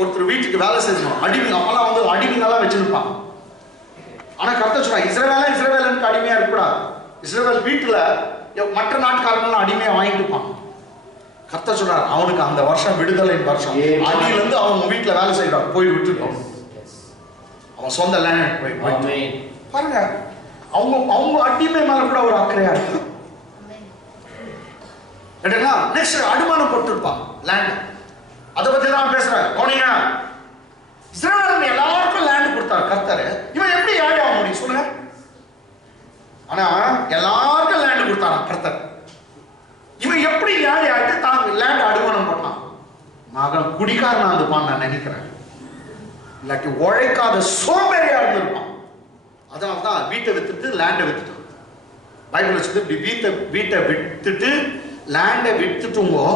ஒருத்தர் வீட்டுக்கு வேலை செய்யணும். அடிமை அப்பெல்லாம் வந்து அடிமைகள்லாம் வச்சிருப்பான். ஆனா கர்த்தர் சொல்றார், இஸ்ரவேலுக்கு அடிமையா இருக்கக்கூடாது. இஸ்ரவேல் வீட்டுல மற்ற நாட்டுக்காரங்களாம் அடிமையா வாங்கிட்டுப்பான். கர்த்தர் சொல்றார், அவனுக்கு அந்த வருஷம் விடுதலை வருஷம். அடியில இருந்து அவன் வீட்டுல வேலை செய்யறான், போய் விட்டுட்டோம். அவன் சொந்த லேண்ட் போய் பாருங்க. அவங்க அடிமை மேல கூட ஒரு அக்கறையா இருக்கு. நெக்ஸ்ட் அடிமானம் போட்டுருப்பான் லேண்ட். அதை பத்தி தான் பேசுறேன். கவனிங்க, இஸ்ரவேல் எல்லாருக்கும் லேண்ட் கொடுத்தாரு கர்த்தர். இவன் எப்படி ஏழை ஆக முடியும் சொல்லுங்க? ஆனா எல்லாருக்கும் லேண்ட் கொடுத்தாரு கர்த்தர். இவன் எப்படி ஏழை ஆகிட்டு தான் லேண்ட் அடிமானம் போட்டான்? மகன் குடிக்காரனா இருப்பான் நான் நினைக்கிறேன். இல்லாட்டி உழைக்காத சோம்பேறியா இருந்திருப்பான். அதனால தான் வீட்டை வித்துட்டு லேண்டை வித்துட்டான். பைபிள் வச்சுட்டு இப்படி வீட்டை விட்டுட்டு லேண்டை விட்டுட்டுங்கோ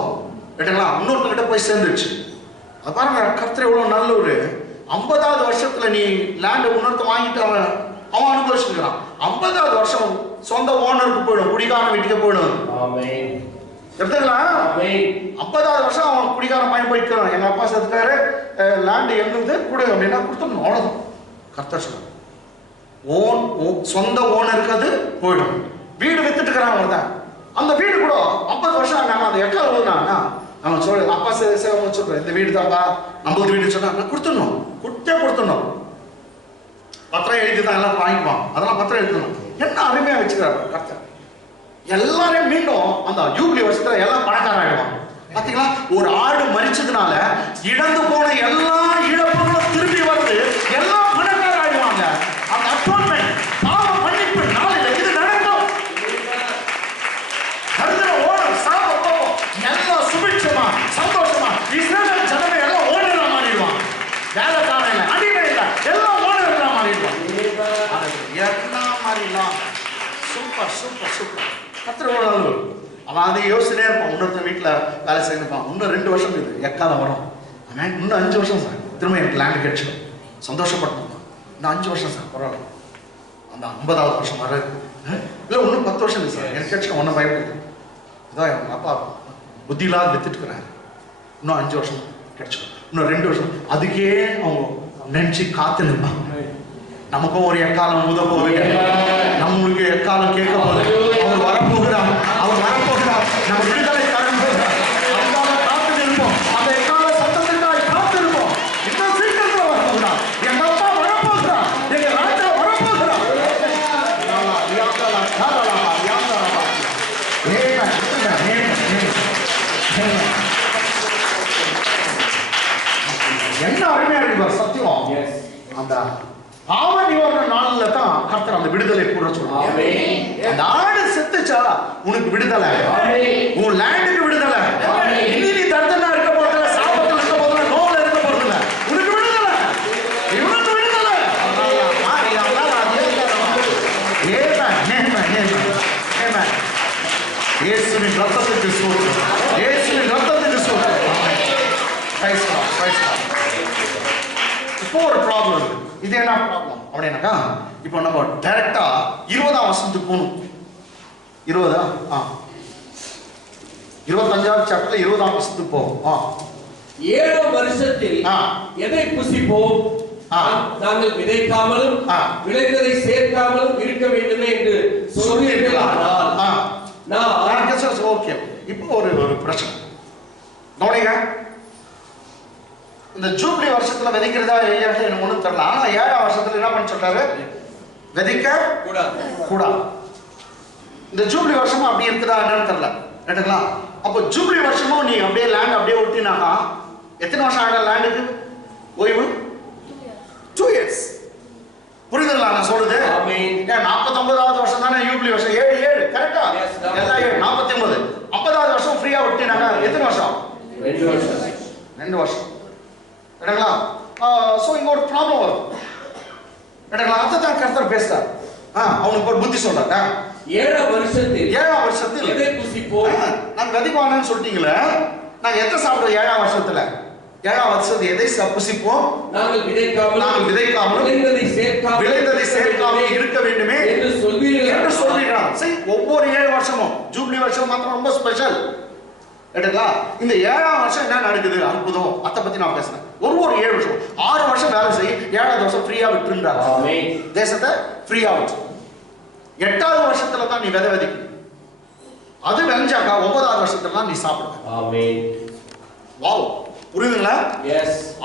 கேட்டங்களா இன்னொருத்தங்கிட்ட போய் சேர்ந்துருச்சு. அது பாருங்க கர்த்தர் எவ்வளோ நல்ல ஒரு 50வது வருஷத்துல நீ லேண்டை இன்னொருத்த வாங்கிட்டு அவன் அனுபவிச்சுக்கிறான். 50வது வருஷம் சொந்த ஓனருக்கு போயிடும், குடிகாரன் வீட்டுக்கு போயிடும். எடுத்துங்களா 50வது வருஷம் அவன் குடிகாரன் பையன் போய்க்கிறான். எங்க அப்பா செத்துக்காரு, லேண்டு எங்களுக்கு கொடு அப்படின்னா கொடுத்துடணும், அவ்வளவுதான். கர்த்தர் சொல்ல சொந்த ஓனருக்கு அது போயிடும். வீடு வித்துட்டு இருக்கிறான் அவன். அந்த வீடு கூட 50 வருஷம் நாங்கள் அந்த எக்கால ஊதுனாங்கன்னா அவன் சொல்ற அப்பா சேவை சொல்றேன் இந்த வீடு தான்ப்பா நம்மளுக்கு வீடு சொன்னா நான் கொடுத்துடணும், கொடுத்துடணும். பத்திரம் எழுதி தான் எல்லாம் வாங்கிக்குவான், அதெல்லாம் பத்திரம் எழுதணும். என்ன அருமையா வச்சுக்கிறாரு கர்த்தர். எல்லாரையும் மீண்டும் அந்த ஜூப்ளி வருஷத்துல எல்லாம் பணக்காரன் ஆயிடுவாங்க. பாத்தீங்களா, ஒரு ஆடு மரிச்சதுனால இழந்து போன எல்லா இழப்புகளும் திரும்பி வந்து எல்லாம் பணக்காரன் ஆயிடுவாங்க. அந்த அட்டோன்மெண்ட் பாவ மன்னிப்பு நாளில் இது நடக்கும். கருதுற ஓனர் சாப போவோம் எல்லாம் சுபிட்சமா சந்தோஷமா இஸ்ரவேல் ஜனமே எல்லாம் ஓனரா மாறிடுவாங்க. வேலைக்காரன் இல்லை, அடிமை இல்லை, எல்லாம் ஓனர்களா மாறிடுவாங்க. எல்லாம் மாறிடலாம். Super super super. கத்திர அவன் அதை யோசனையே இருப்பான். இன்னொருத்த வீட்டில் வேலை செய்யணுப்பான். இன்னும் 2 வருஷம் இது எக்காலம் வரும். ஆனால் இன்னும் 5 வருஷம் சார் திரும்ப எனக்கு லேண்டு கிடைச்சிடும், சந்தோஷப்பட்டோம். இன்னும் 5 வருஷம் சார் பரவாயில்ல. அந்த 50வது வருஷம் வர இல்லை, இன்னும் 10 வருஷம் இல்லை சார் எனக்கு கிடைச்சிடும், ஒன்றும் பயப்படுது. இதான் எங்கள் அப்பா புத்தி இல்லாத வித்துட்டுக்கிறாரு. இன்னும் 5 வருஷம் கிடைச்சிடும், இன்னும் 2 வருஷம். அதுக்கே அவங்க நினைச்சு காத்து நிற்பாங்க. நமக்கும் ஒரு எக்காலம் ஊத போகுது, நம்மளுக்கு எக்காலம் கேட்க போகுது. அவர் வரப்போகிறார், அவர் வரப்போகிறார், நம்ம விடுதலை தரம் போகிறார். அதுக்காக காத்து நிற்போம், அந்த எக்கால சத்தத்துக்காக காத்து இருப்போம். இன்னும் சீக்கிரத்தில் வரப்போகிறார், எங்க அப்பா வரப்போகிறார், எங்க ராஜா வரப்போகிறார். என்ன அருமையா இருக்கு சத்தியம். அந்த பாவ நிவாரண நாள்ல தான் கர்த்தர் அந்த விடுதலை கூட சொல்றாங்க. அந்த ஆடு செத்துச்சா உனக்கு விடுதலை, உன் லேண்டுக்கு விடுதலை. இனி நீ தர்தனா இருக்க போறதில்ல, சாபத்துல இருக்க போறதில்ல, நோவுல இருக்க போறதில்ல, உனக்கு விடுதலை, இவனுக்கு விடுதலை. இயேசுவின் ரத்தத்துக்கு ஸ்தோத்திரம், இயேசுவின் ரத்தத்துக்கு ஸ்தோத்திரம். இப்போ ஒரு ப்ராப்ளம் இருக்கு. இது என்ன ப்ராப்ளம் அப்படின்னாக்கா, இப்போ நம்ம டைரக்டா 20ஆம் வசனத்துக்கு போகணும். 25ஆம் சாப்டர்ல 20ஆம் வசனத்துக்கு போவோம். 7ஆம் வருஷத்தில் எதை புசிப்போம், நாங்கள் விதைக்காமலும் விளைந்ததை சேர்க்காமலும் இருக்க வேண்டுமே என்று சொல்லியிருக்கிறார்கள். ஓகே, இப்போ ஒரு பிரச்சனை கவனிங்க. இந்த ஜூப்ளி வருஷத்துல விதைக்கிறதா இல்லையான்னு எனக்கு ஒன்றும் தெரியல. ஆனா 7ஆம் வருஷத்துல என்ன பண்ண சொல்றாரு, விதைக்க கூடாது. இந்த ஜூப்ளி வருஷமும் அப்படி இருக்குதா என்னன்னு தெரியல. கேட்டுங்களா, அப்போ ஜூப்ளி வருஷமும் நீ அப்படியே லேண்ட் அப்படியே ஒட்டினாக்கா எத்தனை வருஷம் ஆகிடும் லேண்டுக்கு ஓய்வு? 2 years. புரியுதுங்களா நான் சொல்றது? 49வது வருஷம் தானே ஜூப்ளி வருஷம். 7 கரெக்டா? எல்லாம் 7 49. 50வது வருஷம் ஃப்ரீயா ஒட்டினாக்கா எத்தனை வருஷம்? 2 வருஷம். கேட்டுங்களா, சோ இங்க ஒரு ப்ராப்ளம் வரும். கேட்டுங்களா, அதான் கர்த்தர் பேசுறார். அவனுக்கு ஒரு புத்தி சொல்றாரு. 7ஆம் வருஷத்தில் எதை புசிப்போம், நாங்க விதைக்குவாங்கன்னு சொல்லிட்டீங்களே, நாங்க எதை சாப்பிடுவோம் 7ஆம் வருஷத்துல? 7ஆம் வருஷத்துல எதை புசிப்போம்? நாங்கள் விதைக்காமலும் விளைந்ததை சேர்க்காமல் இருக்க வேண்டுமே என்று சொல்வீர்கள். சரி, ஒவ்வொரு 7 வருஷமும் ஜூப்ளி வருஷம் மாத்திரம் ரொம்ப ஸ்பெஷல். கேட்டுங்களா, இந்த 7ஆம் வருஷம் என்ன நடக்குது அற்புதம், அதை பத்தி நான் பேசுறேன். ஒரு 7 வருஷம் 6 வருஷம் வேலை செய்ய 7ஆவது வருஷம் ஃப்ரீயா விட்டுருந்தாங்க. தேசத்தை ஃப்ரீயா விட்டு 8வது வருஷத்துல தான் நீ விதைக்கணும். அது விளைஞ்சாக்கா 9வது வருஷத்துல தான் நீ சாப்பிடுவ. வாவ், புரியுதுங்களா?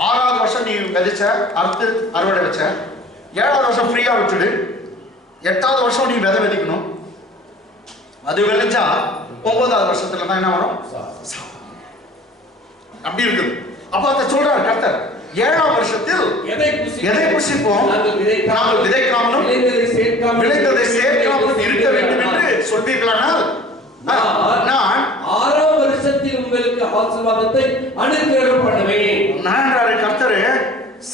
6வது வருஷம் நீ விதைச்ச, அறுத்து அறுவடை வச்ச, 7வது வருஷம் ஃப்ரீயா விட்டுடு, 8வது வருஷம் நீ விதைக்கணும். அது விளைஞ்சா 9வது வருஷத்துல தான் என்ன வரும்? அப்படி இருக்குது. அப்ப அதை சொல்றார் கர்த்தர், 7ஆம் வருஷத்தில் எதை புசிப்போம், நாங்கள் விதைக்காமலும் விளைந்ததை சேர்க்காமலும் இருக்க வேண்டும் என்று சொல்வீர்களானால் நான் 6ஆம் வருஷத்தில் உங்களுக்கு ஆசீர்வாதத்தை அனுக்கிரகம் பண்ணுவேன். நான் கர்த்தர்.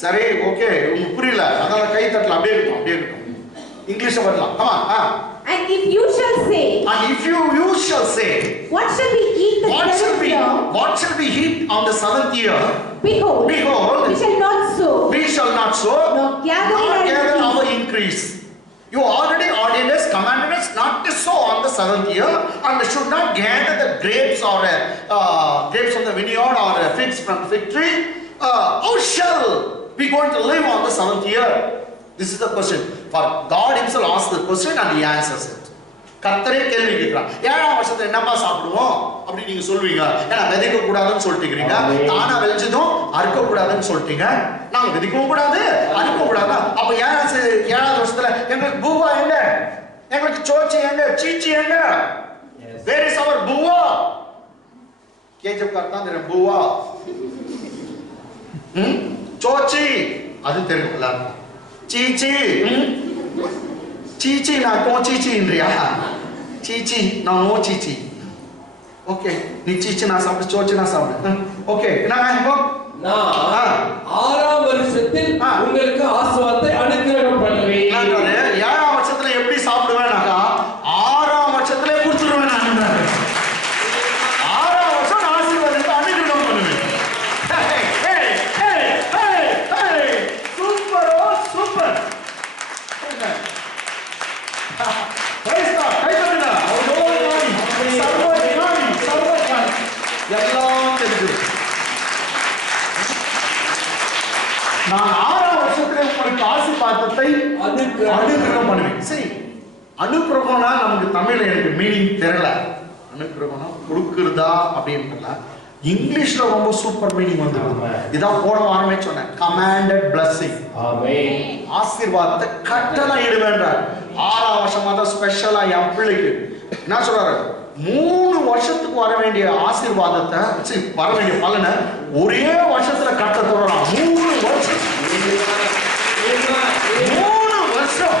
சரி, ஓகே, உங்களுக்கு புரியல, அதனால கை தட்டலாம். அப்படியே இருக்கும், இங்கிலீஷ்ல வரலாம். ஆமா, And if you shall say, And if you shall say, what shall we eat the seventh year? what shall we eat on the 7th year? Behold, Behold, we shall not sow, we shall not sow, nor gather nor gather our our increase. You already ordained us, commanded us not to sow on the 7th year, and should not gather the grapes or grapes from the vineyard or figs from the fig tree. How shall we going to live on the 7th year? This is the question. For God himself asks the question and he answers it. கர்த்தரே கேள்வி கேட்கிறான். 7ஆம் வருஷத்துல என்னப்பா சாப்பிடுவோம் அப்படி நீங்க சொல்வீங்க. ஏன்னா விதைக்க கூடாதுன்னு சொல்லிட்டீங்க. தானா விளைஞ்சதும் அறுக்க கூடாதுன்னு சொல்லிட்டீங்க. நாங்க விதைக்கவும் கூடாது அறுக்க கூடாது. அப்ப 7ஆவது வருஷத்துல எங்களுக்கு பூவா எங்க? எங்களுக்கு சோச்சி எங்க? சீச்சி எங்க? Where is our பூவா? கேஜப் கார்தான் தெரியும் பூவா. சோச்சி அது தெரியும்ல. சீச்சி சீச்சி நான் கோ சீச்சின்றியா? சீச்சி நான் நோ சீச்சி. ஓகே நீ சீச்சி நான் சாப்பிடு சோச்சி நான் சாப்பிடு. ஓகே என்னங்க இப்போ நான் 6ஆம் வருஷத்தில் உங்களுக்கு ஆசீர்வாதத்தை அனுக்கிரகம் பண்ணுவேன். நான் 7ஆம் வருஷத்துல எப்படி சாப்பிடுவேனாக்கா 6ஆம் வருஷத்துல குடிச்சிடுவேன் நான். 6ஆம் வருஷம் ஆசீர்வாதத்தை அனுக்கிரகம் பண்ணுவேன். Super super. எல்லாம் தெரிஞ்சு நான் 6ஆம் வருஷத்துல உங்களுக்கு ஆசீர்வாதத்தை அனுக்கிரகம் பண்ணுவேன். சரி, அனுக்கிரகம்னா நமக்கு தமிழ்ல எனக்கு மீனிங் தெரியல. அனுக்கிரகம்னா கொடுக்கிறதா அப்படின்றல இங்கிலீஷ்ல ரொம்ப சூப்பர் மீனிங் வந்துருக்கு. இதான் போன வாரமே சொன்னேன். Commanded blessing. ஆமென். ஆசீர்வாதத்தை கட்டளையிடுவேன்றார். 6ஆம் வருஷமா தான் ஸ்பெஷலா என் பிள்ளைக்கு என்ன சொல்றாரு? 3 வருஷத்துக்கு வர வேண்டிய ஆசீர்வாதத்தை வர வேண்டிய பலனை ஒரே வருஷத்துல கட்ட தொடரான். 3 வருஷம் 3 வருஷம்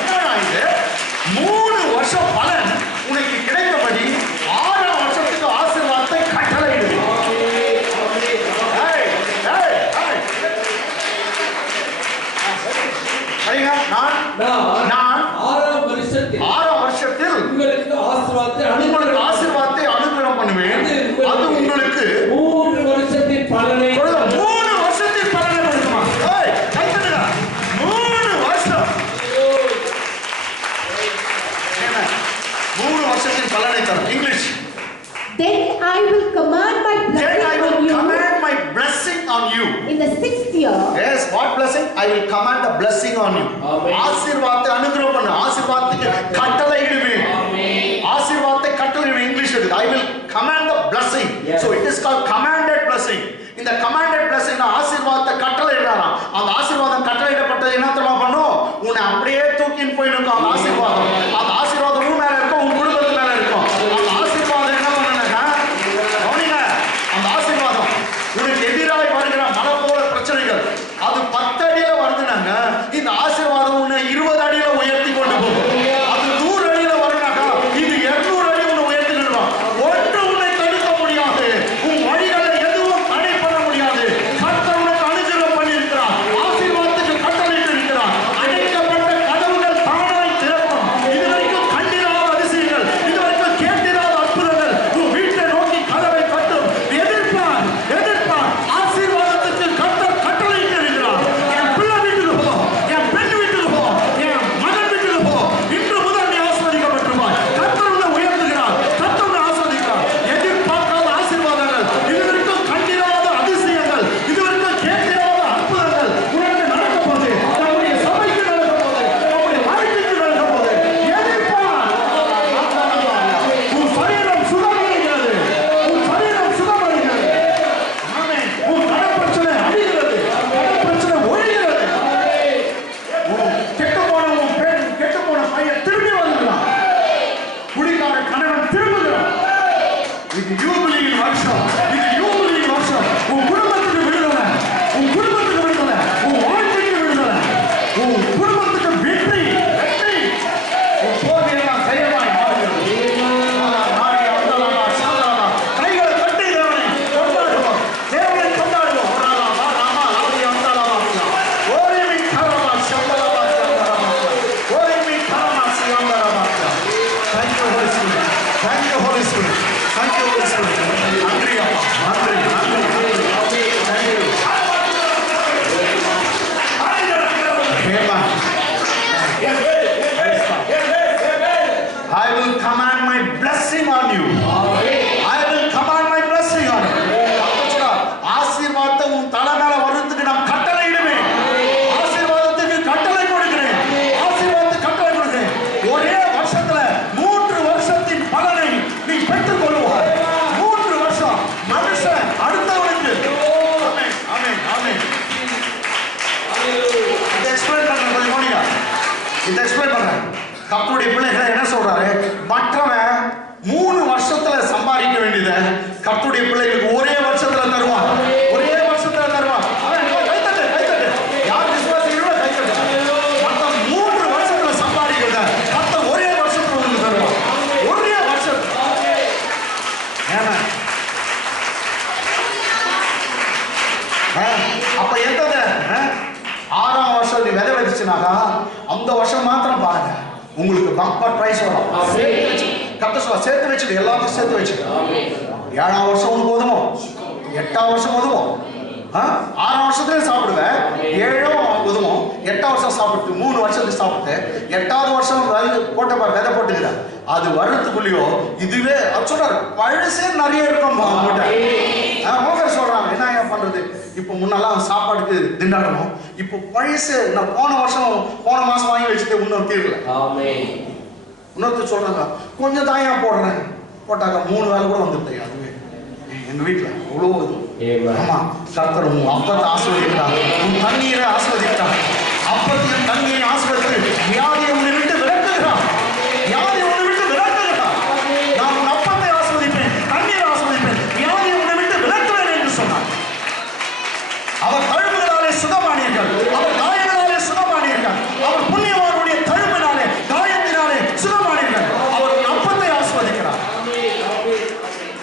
என்னடா இது? 3 வருஷம் பலன் உனக்கு கிடைத்தபடி 6ஆம் வருஷத்துக்கு ஆசீர்வாதத்தை கட்டளையிடு. நான் 6ஆம் வருஷத்தில் உங்களுக்கு ஆசீர்வாதத்தை அனுகிரகம் பண்ணுவேன். அது உங்களுக்கு 3 வருஷத்தின் பலனை 3 வருஷத்தின் பலனை கொடுக்குமா? 3 வருஷம் 3 வருஷத்தின் பலனை தரும். English. Then I will command my blessing on you in the 6th year. Yes, what blessing? I will command the blessing on you. ஆசீர்வாதத்தை அனுகிரகம் பண்ணு. ஆசீர்வாதத்துக்கு கட்டளையிடுவேன். ஆசீர்வாதத்தை கட்டளையிடுவேன். இங்கிலீஷ் இருக்கு. I will command the blessing. So it is called commanded blessing. இந்த commanded blessing ஆசீர்வாதத்தை கட்டளையிடறாராம். அந்த ஆசீர்வாதம் கட்டளையிடப்பட்டது என்ன தெரியுமா பண்ணும்? உன்னை அப்படியே தூக்கின்னு போய் நிற்கும் அந்த ஆசீர்வாதம். அந்த ஆசீர்வாதம் உன் மேல இருக்கும், உன் குடும்பத்து மேல இருக்கும். அந்த ஆசீர்வாதம் என்ன பண்ணுனாக்கா கவனிங்க, அந்த ஆசீர்வாதம் உனக்கு எதிராய் வருகிற மலை போல பிரச்சனைகள் அது 10 அடியில வருதுனாங்க, இந்த ஆசீர்வாதம் உன்னை 20 அடியில உயர்த்தி கொண்டு போகும். அது 100 அடியில வருனாக்கா இது 200 அடி உன்னை உயர்த்தி கொண்டுவான். ஒன்று உன்னை தடுக்க முடியாது. உன் வழிகளை எதுவும் தடை பண்ண முடியாது. கர்த்தர் உனக்கு அனுகிரகம் பண்ணியிருக்கிறார். ஆசீர்வாதத்துக்கு கட்டளையிட்டு இருக்கிறார். அடைக்கப்பட்ட கதவுகள் தானாய் திறக்கும். இதுவரைக்கும் கண்டிராத அதிசயங்கள், இதுவரைக்கும் கேட்டிராத அற்புதங்கள் உன் வீட்டை நோக்கி கதவை தட்டும். எதிர்ப்பார் ஆசீர்வாதத்துக்கு கர்த்தர் கட்டளையிட்டு இருக்கிறார். என் பிள்ளை வீட்டுக்கு போ, என் பெண் வீட்டுக்கு போ, என் மகன் வீட்டுக்கு போ. இன்று முதல் நீ ஆசீர்வதிக்கப்பட்டிருப்பாய். கர்த்தர் உன்னை உயர்த்துகிறார். கர்த்தர் உன்னை ஆசீர்வதிக்கிறார். எதிர்பார்க்காத ஆசீர்வாதங்கள், இதுவரைக்கும் கண்டிராத அதிசயங்கள், இதுவரைக்கும் கேட்டிராத அற்புதங்கள் உனக்கு நடக்க போகுது. நம்முடைய சபைக்கு நடக்க போகுது. நம்முடைய வாழ்க்கைக்கு நடக்க போகுது. எதிர்ப்பார். உன் சரீரம் சுகமடைகிறது. உன் சரீரம் சுகமடைகிறது. ஆமென். உன் கடப்பிரச்சனை அழிகிறது. கடப்பிரச்சனை ஒழிகிறது. கெட்டுப்போன பையன் திரும்பி வருகிறான். குடிக்கார கணவன் திரும்புகிறான். இது யூபிலியின் வருஷம். இது யூபிலியின் வருஷம். உன் குடும்பத்துக்கு விடுதலை, உன் குடும்பத்துக்கு விடுதலை, உன் வாழ்க்கைக்கு விடுதலை, உன் குடும்பத்துக்கு வெற்றி. உன் போதையெல்லாம் செயல்பாய் மாறுகிறது. கைகளை தட்டி தேவனை கொண்டாடுவோம். தேவனை கொண்டாடுவோம். ஓரிமி கரமா சம்பளமா சம்பளமா ஓரிமி கரமா இதை எக்ஸ்பிளைன் பண்றேன். கர்த்தருடைய பிள்ளைகள் என்ன சொல்றாரு? மற்றவன் 3 வருஷத்துல சம்பாதிக்க வேண்டியதை கர்த்தருடைய பிள்ளைகளுக்கு ஒரே வருஷத்துல தருவான். ஒரே வருஷத்துல தருவான். அவன் கைத்தட்டு கைத்தட்டு. யார் விசுவாசிகளோ கைத்தட்டு. மற்ற 3 வருஷத்துல சம்பாதிக்கிறத கர்த்தர் ஒரே வருஷத்துல உங்களுக்கு தருவான். ஒரே வருஷம். ஏன்னா அப்ப எந்தது 6ஆம் வருஷம் நீ விதை விதைச்சுனாக்கா அந்த வருஷம் மாத்திரம் பாருங்க உங்களுக்கு பம்பர் பிரைஸ் வரும். கர்த்தர் சொல்ல சேர்த்து வச்சுடு, எல்லாத்தையும் சேர்த்து வச்சுடு. 7ஆம் வருஷம் உனக்கு உதவும், 8ஆம் வருஷம் உதவும், 6ஆம் வருஷத்துலயும் சாப்பிடுவேன், 7ம் உதவும், 8ஆம் வருஷம் சாப்பிட்டு 3 வருஷத்துக்கு சாப்பிட்டு 8வது வருஷம் போட்ட விதை போட்டுக்கிறேன். அது வருடத்துக்குள்ளேயோ இதுவே சொல்றாரு பழசே நிறைய இருக்கும். சொல்றாங்க என்ன பண்றது? இப்போ முன்னெல்லாம் சாப்பாடுக்கு திண்டாடணும், இப்போ பழசு நான் போன மாசம் வாங்கி வச்சுட்டு இன்னும் தீரல. இன்னொருத்தர் சொல்றாங்க கொஞ்சம் தாயா போடுறேன், போட்டாக்க 3 வேலை கூட வந்துட்டேன். அதுவே எங்க வீட்டுல அவ்வளவு. ஆமா, கர்த்தர் உன் அப்பத்தை ஆசீர்வதிக்கிறார், உன் தண்ணீரை ஆசீர்வதிக்கிறார். அப்பத்தையும் தண்ணீரை ஆசீர்வதித்து வியாதியை உன்னை விட்டு விரட்டுகிறார். வியாதியை உன்னை விட்டு விரட்டுகிறார். நான் உன் அப்பத்தை ஆசீர்வதிப்பேன், தண்ணீரை ஆசீர்வதிப்பேன், வியாதியை உன்னை விட்டு விரட்டுவேன் என்று சொன்னார். அவர் தழும்புகளாலே சுகமானீர்கள், அவர் காயங்களாலே சுகமானீர்கள், அவர் புண்ணியவானுடைய தழும்பினாலே காயத்தினாலே சுகமானீர்கள். அவர் அப்பத்தை ஆசீர்வதிக்கிறார்.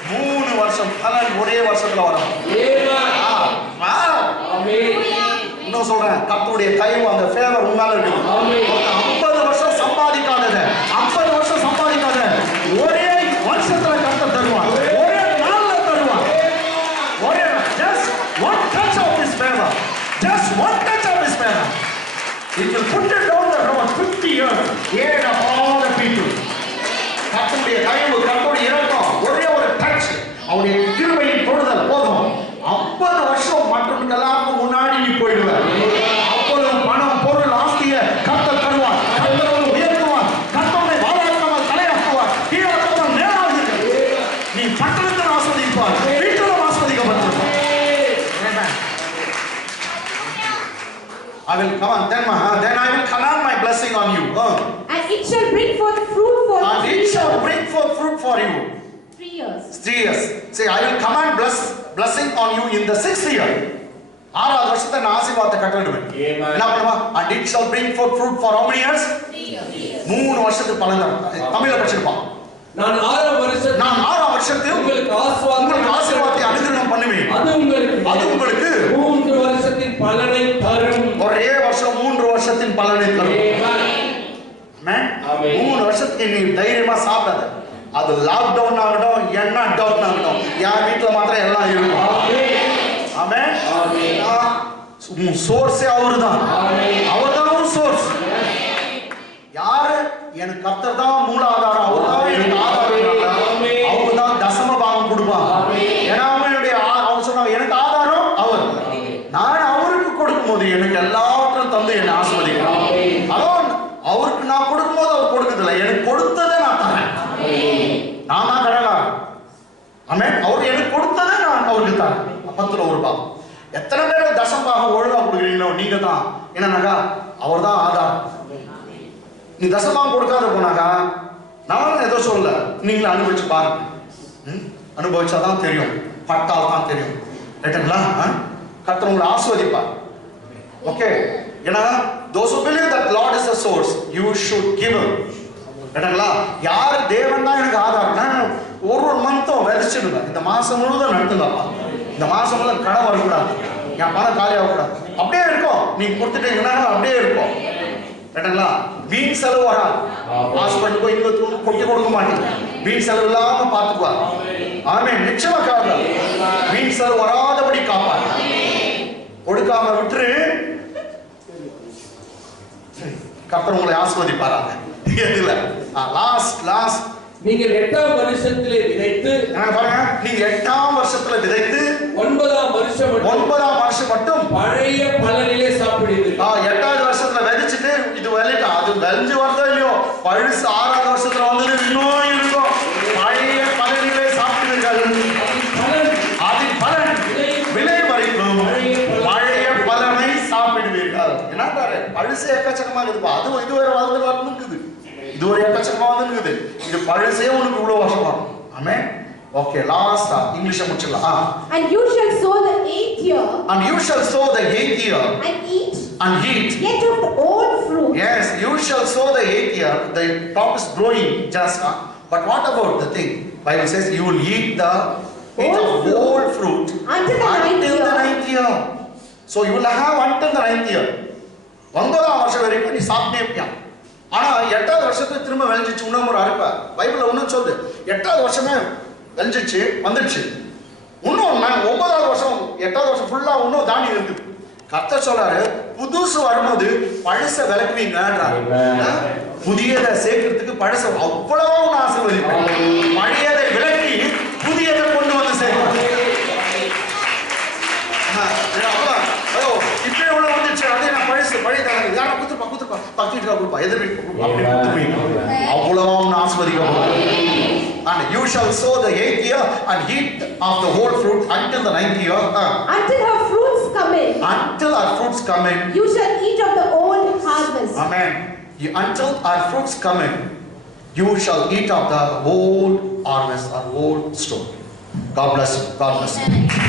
3 வருஷம் பலன் ஒரே வருஷத்துல வரும். இன்னும் சொல்றேன், கர்த்தருடைய தயவு அந்த ஃபேவர் உன்னால இருக்கு. 50 வருஷம் சம்பாதிக்காதது, 50 வருஷம் சம்பாதிக்காத ஒரே வருஷத்துல கர்த்தர் தருவான், ஒரே நாள்ல தருவான். ஒரே just one touch of his favor, just one touch of his favor, it will put it down the road 50 years ahead of all the people. கர்த்தருடைய தயவு, கர்த்தருடைய இரக்கம், ஒரே ஒரு டச், அவருடைய கிருபையின் தொடுதல் போதும். 50 வருஷம் மற்றவர்களுக்கு முன்னாடி நீ போயிடுவ. அப்பொழுது பணம் பொருள் ஆஸ்தியை கர்த்தர் தருவார், கர்த்தர் உயர்த்துவார், கர்த்தரை வாழாக்காமல் தலையாக்குவார், கீழாக்காமல் மேலாகுங்கள். நீ பட்டணத்தில் ஆஸ்வதிப்பார், வீட்டிலும் ஆஸ்வதிக்கப்பட்டிருப்பார். I will come on, then I will command my blessing on you. And it shall bring forth fruit for you. And it shall bring forth fruit for you. 3 years. 3 years. Say, I will command blessing on you in the 6th year. 6வது வருஷத்தை நான் ஆசீர்வாதத்தை கட்டளையிடுவேன். என்ன பண்ணுவா? And it shall bring forth fruit for how many years? 3 years. 3 வருஷத்துக்கு பலன் தரும். தமிழ்ல படிச்சிருப்பான். நான் 6ஆம் வருஷத்தில் உங்களுக்கு ஆசீர்வாதத்தை அனுகிரகம் பண்ணுவேன். அது உங்களுக்கு 3 வருஷத்தின் பலனை தரும். ஒரே வருஷம் 3 வருஷத்தின் பலனை தரும். ஆமென். 3 வருஷத்துக்கு நீ தைரியமா சாப்பிடாத. அது லாக்டவுன் ஆகட்டும், என்ன டவுன் ஆகட்டும், யார் வீட்டுல மாத்திரம் எல்லாம் இருக்கும். ஆமென். உன் சோர்ஸே அவர்தான். அவர்தான் ஒரு சோர்ஸ். யாரு? எனக்கு கர்த்தர் தான் மூல ஆதாரம், அவர்தான் எனக்கு ஆதாரம். அவர்தான் தசம பாகம் கொடுப்பான். ஏன்னா அவன் சொன்னாங்க எனக்கு ஆதாரம் அவர். நான் அவருக்கு கொடுக்கும் போது எனக்கு எல்லாவற்றையும் தந்து என்னை ஆசீர்வதிக்கிறார். அதான் அவருக்கு நான் கொடுக்கும் போது அவர் கொடுக்கறதில்லை, எனக்கு கொடுத்ததை நான் தரேன். நான் தான் கடலார். ஆமென். அவர் எனக்கு கொடுத்ததை நான் அவருக்கு தரேன். 10ல் 1 பாகம். எத்தனை பேர் தசம பாகம் ஒழுங்கா கொடுக்குறீங்களோ நீங்க தான். என்னன்னாக்கா அவர் தான் ஆதாரம். நீ தசமாம் கொடுக்காத போனாக்கா நான் ஏதோ சொல்ல, நீங்களும் அனுபவிச்சு பாருங்க. அனுபவிச்சாதான் தெரியும், பட்டால் தான் தெரியும். ரைட்டுங்களா? கர்த்தர் உங்களை ஆசீர்வதிப்பார். ஓகே. ஏன்னா those who believe that Lord is the source, you should give him. ரைட்டுங்களா? யார் தேவன் தான் எனக்கு ஆதாரம், ஒரு மந்த்தும் விதைச்சிடுங்க. இந்த மாசம் முழுவதும் நடத்துங்கப்பா. இந்த மாசம் முழுவதும் கடன் வரக்கூடாது, என் பணம் காலியாகக்கூடாது. அப்படியே இருக்கும். நீங்க கொடுத்துட்டீங்கன்னா அப்படியே இருக்கும். ரைட்டுங்களா? வீண் செலவு வராது. ஹாஸ்பிட்டல் போய் கொட்டி கொடுக்க மாட்டீங்க. வீண் செலவு இல்லாம பார்த்துக்குவார். ஆமென். நிச்சயமா காப்பார். வீண் செலவு வராதபடி காப்பார். கொடுக்காம விட்டுரு, கர்த்தர் உங்களை ஆசீர்வதிப்பாராங்க. இதுல லாஸ்ட் நீங்க 8ஆம் வருஷத்திலே விதைத்து, பாருங்க, நீங்க 8ஆம் வருஷத்துல விதைத்து 9ஆம் வருஷம் மட்டும் பழைய பலனிலே சாப்பிடுவீர்கள். 8வது வருஷத்துல விதைச்சிட்டு இது விளையிட்டா அது விளைஞ்சு வருதோ இல்லையோ, பழுசு 6வது வருஷத்துல வந்து இன்னும் இருக்கும். பழைய பலனிலே சாப்பிடுவீர்கள். அதின் பலன் விலை வரைக்கும் பழைய பலனை சாப்பிடுவீர்கள். என்ன பழுசு பழுசே எக்கச்சக்கமா இருக்குதுப்பா. அதுவும் இது வேற வந்துருக்குது, இது ஒரு எக்கச்சக்கமா வந்துருக்குது. இது பழுசே உனக்கு இவ்வளவு வருஷமா. ஆமென். Okay, last English முடிச்சலாம். And you shall sow the 8th year. And you shall sow the 8th year. And eat. Yet of the old fruit. Yes, you shall sow the 8th year. The crop is growing just. But what about the thing? Bible says you will eat the old fruit until the 9th year. So you will have until the 9th year. 9ஆம் வருஷம் வரைக்கும் நீ சாப்பிட்டே இருப்பியா. ஆனா 8வது வருஷத்துல திரும்ப விளைஞ்சிச்சு இன்னும் ஒரு அறுப்ப. பைபிள்ல ஒன்னும் சொல்லுது 8வது வருஷமே விளைஞ்சிச்சு வந்துடுச்சு. இன்னும் 9வது வருஷம் 8வது வருஷம் ஃபுல்லா இன்னும் தாண்டி இருக்குது. கர்த்தர் சொல்றாரு புதுசு வரும்போது பழச விலக்குவீங்கன்றாரு. புதியதை சேர்க்கிறதுக்கு பழச அவ்வளவா உன்னை ஆசீர்வதிப்பேன். பழையதை விலக்கி புதியதை கொண்டு வந்து சேர்ப்பேன். இப்ப எவ்வளவு வந்துச்சு அதே நான் பழசு பழைய யாரா குத்துப்பா பக்கத்து கொடுப்பா எதிர்ப்பு அவ்வளவா உன்னை ஆசீர்வதிக்க. And you shall sow the 8th year and eat of the whole fruit until the 9th year. Until her fruits come in. Until our fruits come in. You shall eat of the old harvest. Amen. Until our fruits come in, you shall eat of the old harvest or old store. God bless you. God bless you.